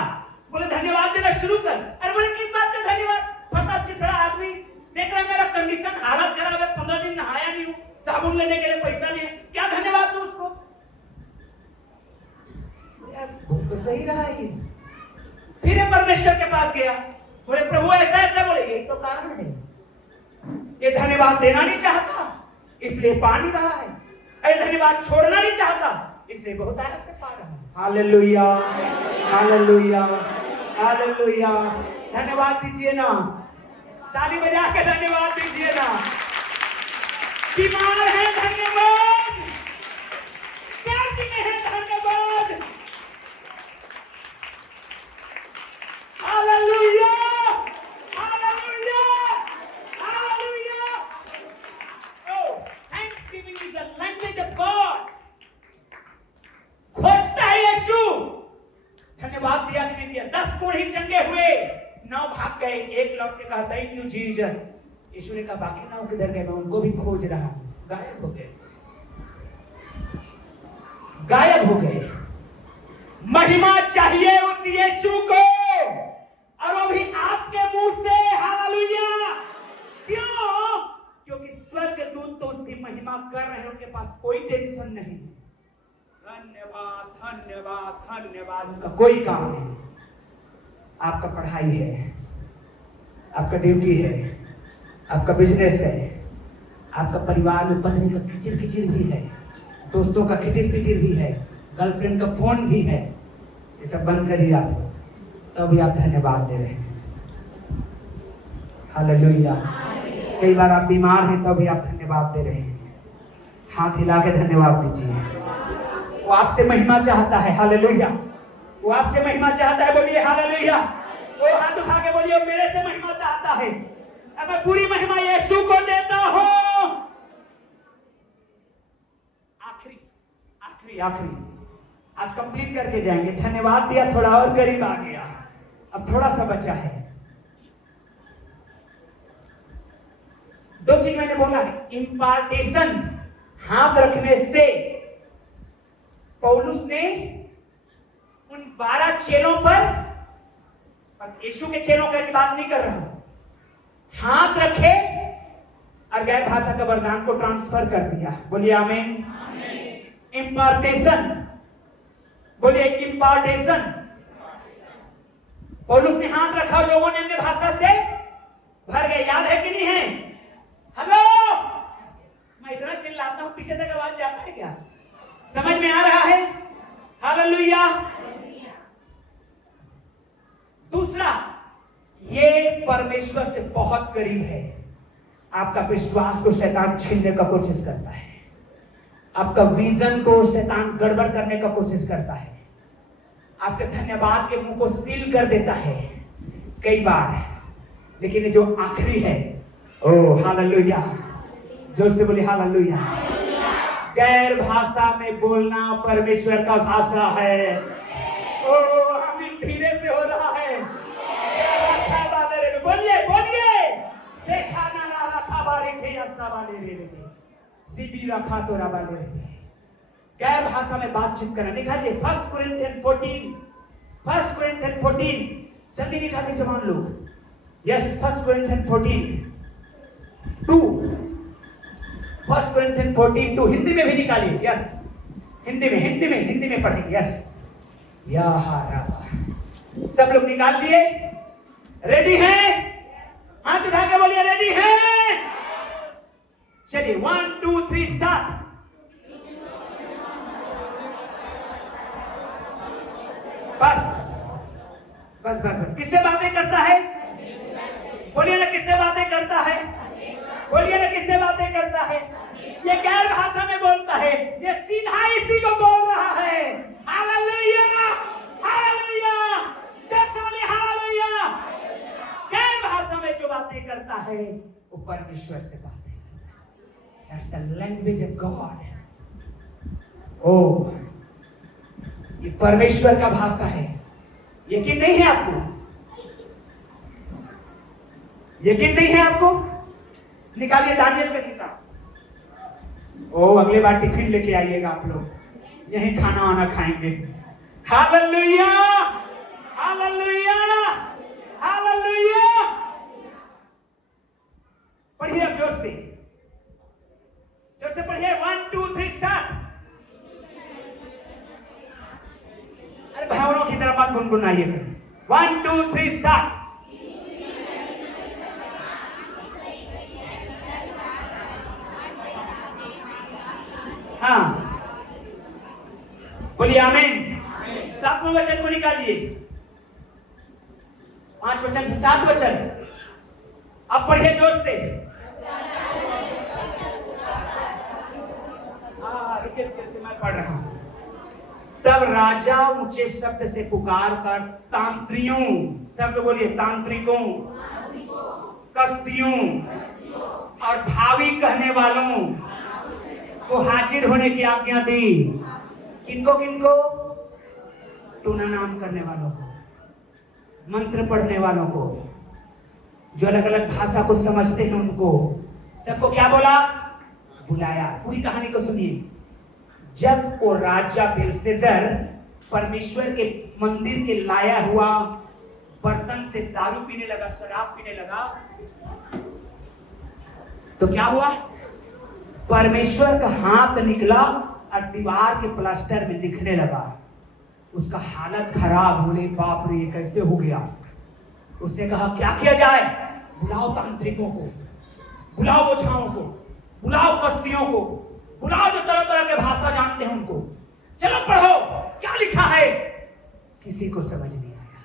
बोले धन्यवाद देना शुरू कर। अरे बोले किस बात का धन्यवाद, फटा चिथड़ा आदमी, देख रहा मेरा कंडीशन हालत खराब है, 15 दिन नहाया नहीं हूं, साबुन लेने के लिए पैसा नहीं है, क्या धन्यवाद दूं उसको? यार तो सही रहा है। फिर परमेश्वर के पास गया, बोले प्रभु ऐसा ऐसा, बोले यही तो कारण है, ये धन्यवाद देना नहीं चाहता इसलिए पा नहीं रहा है, अरे धन्यवाद छोड़ना नहीं चाहता इसलिए बहुत आयत से पा रहा है। Hallelujah, hallelujah, hallelujah. धन्यवाद दीजिए ना, ताली बजा के धन्यवाद दीजिए ना। बीमार है धन्यवाद, दर्द में है धन्यवाद। Hallelujah, hallelujah, hallelujah. Oh, thanksgiving is the language of God. खोजता है यीशु, धन्यवाद दिया कि नहीं दिया। 10 कोढ़ी चंगे हुए, 9 भाग गए, एक लौट के कहा थैंक यू जीसस। यीशु ने कहा बाकी 9 किधर गए, मैं उनको भी खोज रहा हूं। गायब हो गए, गायब हो गए। महिमा चाहिए उस यीशु को, और वो भी आपके मुंह से। हालेलुया। क्यों? क्योंकि स्वर्ग दूत तो उसकी महिमा कर रहे हैं, उनके पास कोई टेंशन नहीं। धन्यवाद, धन्यवाद, धन्यवाद, उनका कोई काम नहीं। आपका पढ़ाई है, आपका ड्यूटी है, आपका बिजनेस है, आपका परिवार में पत्नी का किचिर किचिर भी है, दोस्तों का किटिर पिटिर भी है, गर्लफ्रेंड का फोन भी है, ये सब बंद करिए आप, तभी आप धन्यवाद दे रहे हैं। हालेलुया। कई बार आप बीमार हैं तभी आप धन्यवाद दे रहे हैं, हाथ हिला के धन्यवाद दीजिए। वो आपसे महिमा चाहता है। हालेलुया। वो आपसे महिमा चाहता है, बोलिए हालेलुया। वो हाथ उठा के बोलिए मेरे से महिमा चाहता है, अब मैं पूरी महिमा यीशु को देता हूं। आखिरी आखिरी आखिरी आज कंप्लीट करके जाएंगे। धन्यवाद दिया, थोड़ा और करीब आ गया, अब थोड़ा सा बचा है। 2 चीज मैंने बोला है, इंपार्टेशन, हाथ रखने से। पौलुस ने उन 12 चेलों पर, यीशु के चेलों की बात नहीं कर रहा, हाथ रखे और गैर भाषा का वरदान को ट्रांसफर कर दिया। बोलिए आमीन। इंपार्टेशन, बोलिए इंपार्टेशन। पौलुस ने हाथ रखा, लोगों ने अन्य भाषा से भर गए। याद है कि नहीं है? हेलो, मैं इतना चिल्लाता हूं, पीछे तक आवाज जाता है क्या? समझ में आ रहा है? हालेलुया। दूसरा, ये परमेश्वर से बहुत करीब है। आपका विश्वास को शैतान छीनने का कोशिश करता है, आपका विजन को शैतान गड़बड़ करने का कोशिश करता है, आपके धन्यवाद के मुंह को सील कर देता है कई बार। लेकिन जो आखिरी है, ओ हालेलुया, जोर से बोलिए हालेलुया। गैर भाषा में बोलना परमेश्वर का भाषा है। ओ हमें धीरे से हो रहा है। बोलिए बोलिए। खाना ना रखा बारे थे सीबी रखा तो रबा ले रहे। गैर भाषा में बातचीत करना। निकालिए 1 कोरिन्थियन 14 जल्दी निकालिए जवान लोग। यस 1 कोरिन्थियन 14:2 1 कोरिन्थियन 14:2 हिंदी में भी निकालिए। यस हिंदी में पढ़ेंगे। यस या सब लोग निकाल लिए? रेडी हैं? हाथ उठा के बोलिए रेडी हैं? चलिए 1 2 3 स्टार्ट। बस किससे बातें करता है? बोलिए ना किससे बातें करता है? बोलिए ना किससे बातें करता है? ये गैर भाषा में बोलता है। ये सीधा इसी को बोल रहा है। हालेलुया हालेलुया जैसे बोलिए हालेलुया। गैर भाषा में जो बातें करता है वो परमेश्वर से बातें करता है। That's the language of God. ओह ये परमेश्वर का भाषा है। यकीन नहीं है आपको? यकीन नहीं है आपको? निकालिए दानियल का किताब। ओ अगले बार टिफिन लेके आइएगा आप लोग, यहीं खाना वाना खाएंगे। Hallelujah hallelujah hallelujah. पढ़िए अब जोर से पढ़िए। 1 2 3 स्टार्ट। अरे भावरों की तरह मत गुनगुनाइए। 1 2 3 स्टार्ट। हाँ बोलिए आमीन। 7वां वचन को निकालिए। 5 वचन से 7 वचन। अब पढ़िए जोर से। मैं पढ़ रहा हूं। तब राजा ऊंचे शब्द से पुकार कर तांत्रियों, सब लोग बोलिए तांत्रिकों, कसदियों और भावी कहने वालों को हाजिर होने की आज्ञा दी। किनको किनको? टूना नाम करने वालों को, मंत्र पढ़ने वालों को, जो अलग अलग भाषा को समझते हैं उनको सबको क्या बोला? बुलाया। पूरी कहानी को सुनिए। जब वो राजा बेलशस्सर परमेश्वर के मंदिर के लाया हुआ बर्तन से दारू पीने लगा, शराब पीने लगा, तो क्या हुआ? परमेश्वर का हाथ निकला और दीवार के प्लास्टर में लिखने लगा। उसका हालत खराब। बोले बाप रे ये कैसे हो गया? उसने कहा क्या किया जाए? बुलाओ तांत्रिकों को, बुलाओ ओझाओं को, बुलाओ कसदियों को, बुलाओ जो तरह तरह के भाषा जानते हैं उनको। चलो पढ़ो क्या लिखा है। किसी को समझ नहीं आया।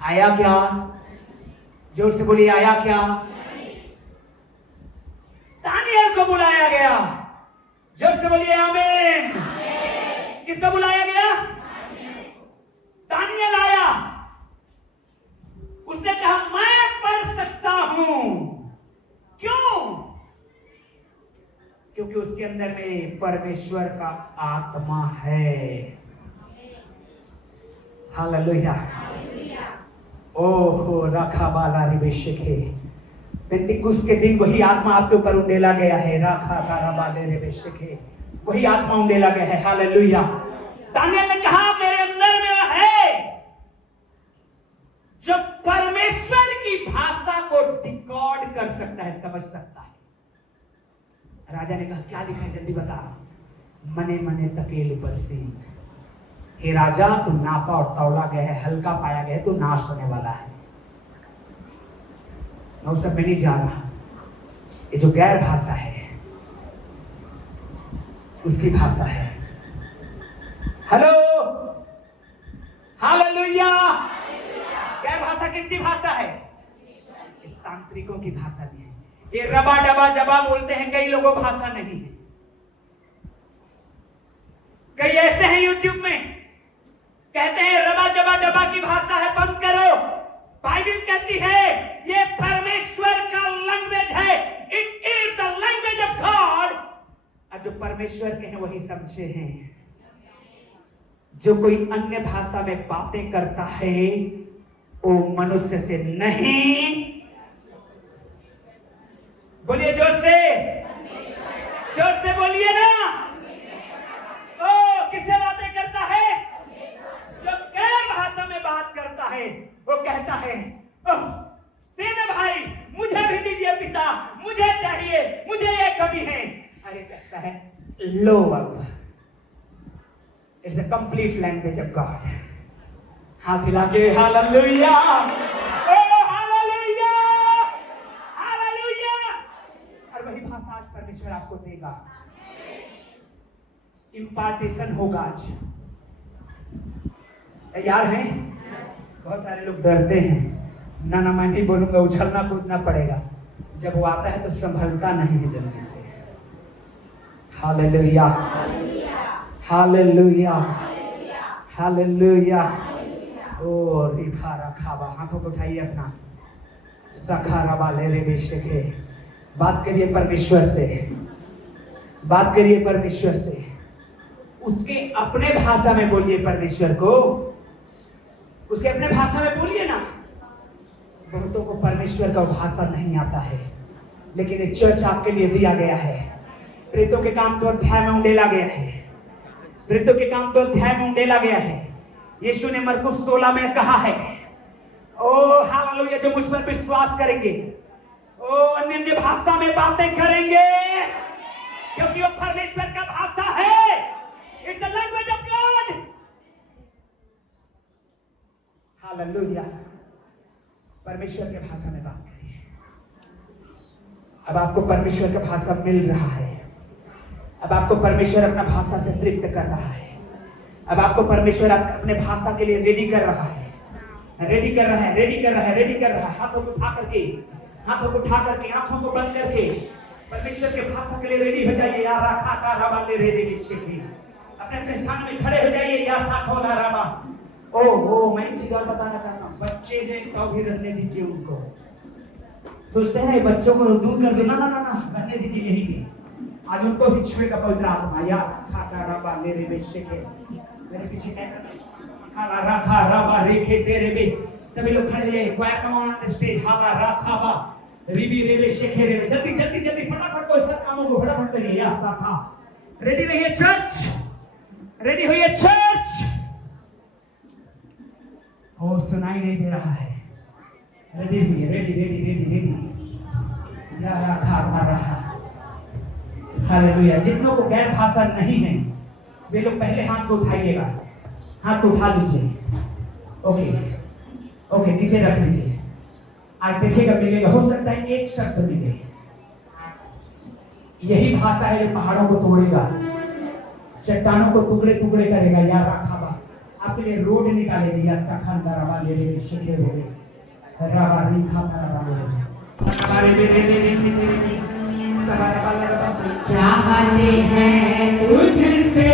आया क्या? जोर से बोलिए आया क्या? दानियल को बुलाया गया। जोर से बोलिए आमीन। किसको बुलाया गया? दानियल आया। उसने कहा मैं पढ़ सकता हूं। क्यों? क्योंकि उसके अंदर में परमेश्वर का आत्मा है। हालेलुया। ओहो रखा बाला रिबेशके। पेंतिकुस के दिन वही आत्मा आपके ऊपर उंडेला गया है। राखा तारा बाले रिबेशके, वही आत्मा उंडेला गया है। हालेलुया। दानियल ने कहा मेरे अंदर में है जो परमेश्वर की भाषा को डिकोड कर सकता है, समझ सकता है। राजा ने कहा क्या लिखा है जल्दी बता। मने मने तकेल बरसीन। हे राजा तू नापा और तौला गया है, हल्का पाया गया है, तू नाश होने वाला है। मैं उस सब में नहीं जा रहा। ये जो गैर भाषा है उसकी भाषा है। Hello hallelujah. गैर भाषा किसकी भाषा है? तांत्रिकों की भाषा नहीं है। ये रबा डबा जबा बोलते हैं कई लोगों भाषा नहीं है। कई ऐसे हैं यूट्यूब में कहते हैं रबा जबा डबा की भाषा है, बंद करो। बाइबल कहती है ये परमेश्वर का लैंग्वेज है। इट इज द परमेश्वर के हैं वही समझे हैं। जो कोई अन्य भाषा में बातें करता है वो मनुष्य से नहीं, बोलिए जोर से बोलिए ना। ओ किससे बातें करता है? जो गैर भाषा में बात करता है वो कहता है ओह देना भाई, मुझे भी दीजिए पिता, मुझे चाहिए, मुझे ये कमी है। अरे कहता है लो अब, it's the complete language of God. हाथ हिला के हालेलुया, ओ हालेलुया, हालेलुया। और वही भाषा आज परमेश्वर आपको देगा। इम्पार्टेशन होगा आज। तैयार हैं? बहुत सारे लोग डरते हैं, ना मैं नहीं बोलूंगा, उछलना कूदना पड़ेगा। जब वो आता है तो संभलता नहीं है जल्दी से। Hallelujah, hallelujah, hallelujah. ओ रिफा रखावा, हाथों को उठाइए अपना। सखा रबा ले रे बेशके। बात करिए परमेश्वर से, बात करिए परमेश्वर से। उसके अपने भाषा में बोलिए परमेश्वर को, उसके अपने भाषा में बोलिए ना। बहुतों को परमेश्वर का भाषा नहीं आता है, लेकिन ये चर्च आपके लिए दिया गया है। प्रेतों के काम तो अध्याय में उंडेला गया है, प्रेतों के काम तो अध्याय में उंडेला गया है। यीशु ने मरकुस 16 में कहा है, ओ हालेलुया, जो मुझ पर विश्वास करेंगे ओ अन्य भाषा में बातें करेंगे, क्योंकि वो परमेश्वर का भाषा है। It's the language of God. Hallelujah. परमेश्वर के भाषा में बात करिए। अब आपको परमेश्वर का भाषा मिल रहा है। अब आपको परमेश्वर अपना भाषा से तृप्त कर रहा है। अब आपको परमेश्वर अपने भाषा के लिए रेडी कर रहा है, रेडी कर रहा है, रेडी कर रहा है, रेडी कर रहा है। हाथों को उठा करके, हाथों को उठा करके, आंखों को बंद करके परमेश्वर के भाषा के लिए रेडी हो जाइए। यार राखा का रबा ले रेडी शिखी, अपने अपने स्थान में खड़े हो जाइए। यार था खोला रबा। ओ मैं एक चीज और बताना चाहता हूँ। बच्चे ने तो भी रहने दीजिए उनको। सोचते हैं ना बच्चों को दूर कर दो, ना ना ना ना, रहने दीजिए यहीं पे। आज उनको भी छुएगा पवित्र आत्मा। यार खाता रबा ले रे शिखी, मेरे पीछे हाला रखा रबा रेखे तेरे बे। सभी लोग खड़े रहिए। Choir come on the stage. हाला रखा बा रिबी रेबे शेखे रेबे। जल्दी जल्दी जल्दी फटाफट कोई सब कामों को फटाफट करिए। या था रेडी रहिए चर्च, रेडी होइए चर्च। और सुनाई नहीं दे रहा है। रेडी होइए, रेडी रेडी रेडी रेडी। या रखा भर रहा। हालेलुया। जितनों को गैर भाषा नहीं है वे लोग पहले हाथ को उठाइएगा। हाथ को उठा लीजिए। ओके ओके, नीचे रख लीजिए। आज देखिएगा मिलेगा, हो सकता है एक शब्द मिले। यही भाषा है जो पहाड़ों को तोड़ेगा, चट्टानों को टुकड़े टुकड़े करेगा। यार रखाबा आपके लिए रोड निकालेगी। या सखन दरबा ले ले शिखे होगे रबा रिखा दरबा ले हमारे मेरे मेरे तेरे की सवार वाला चाहते हैं तुझसे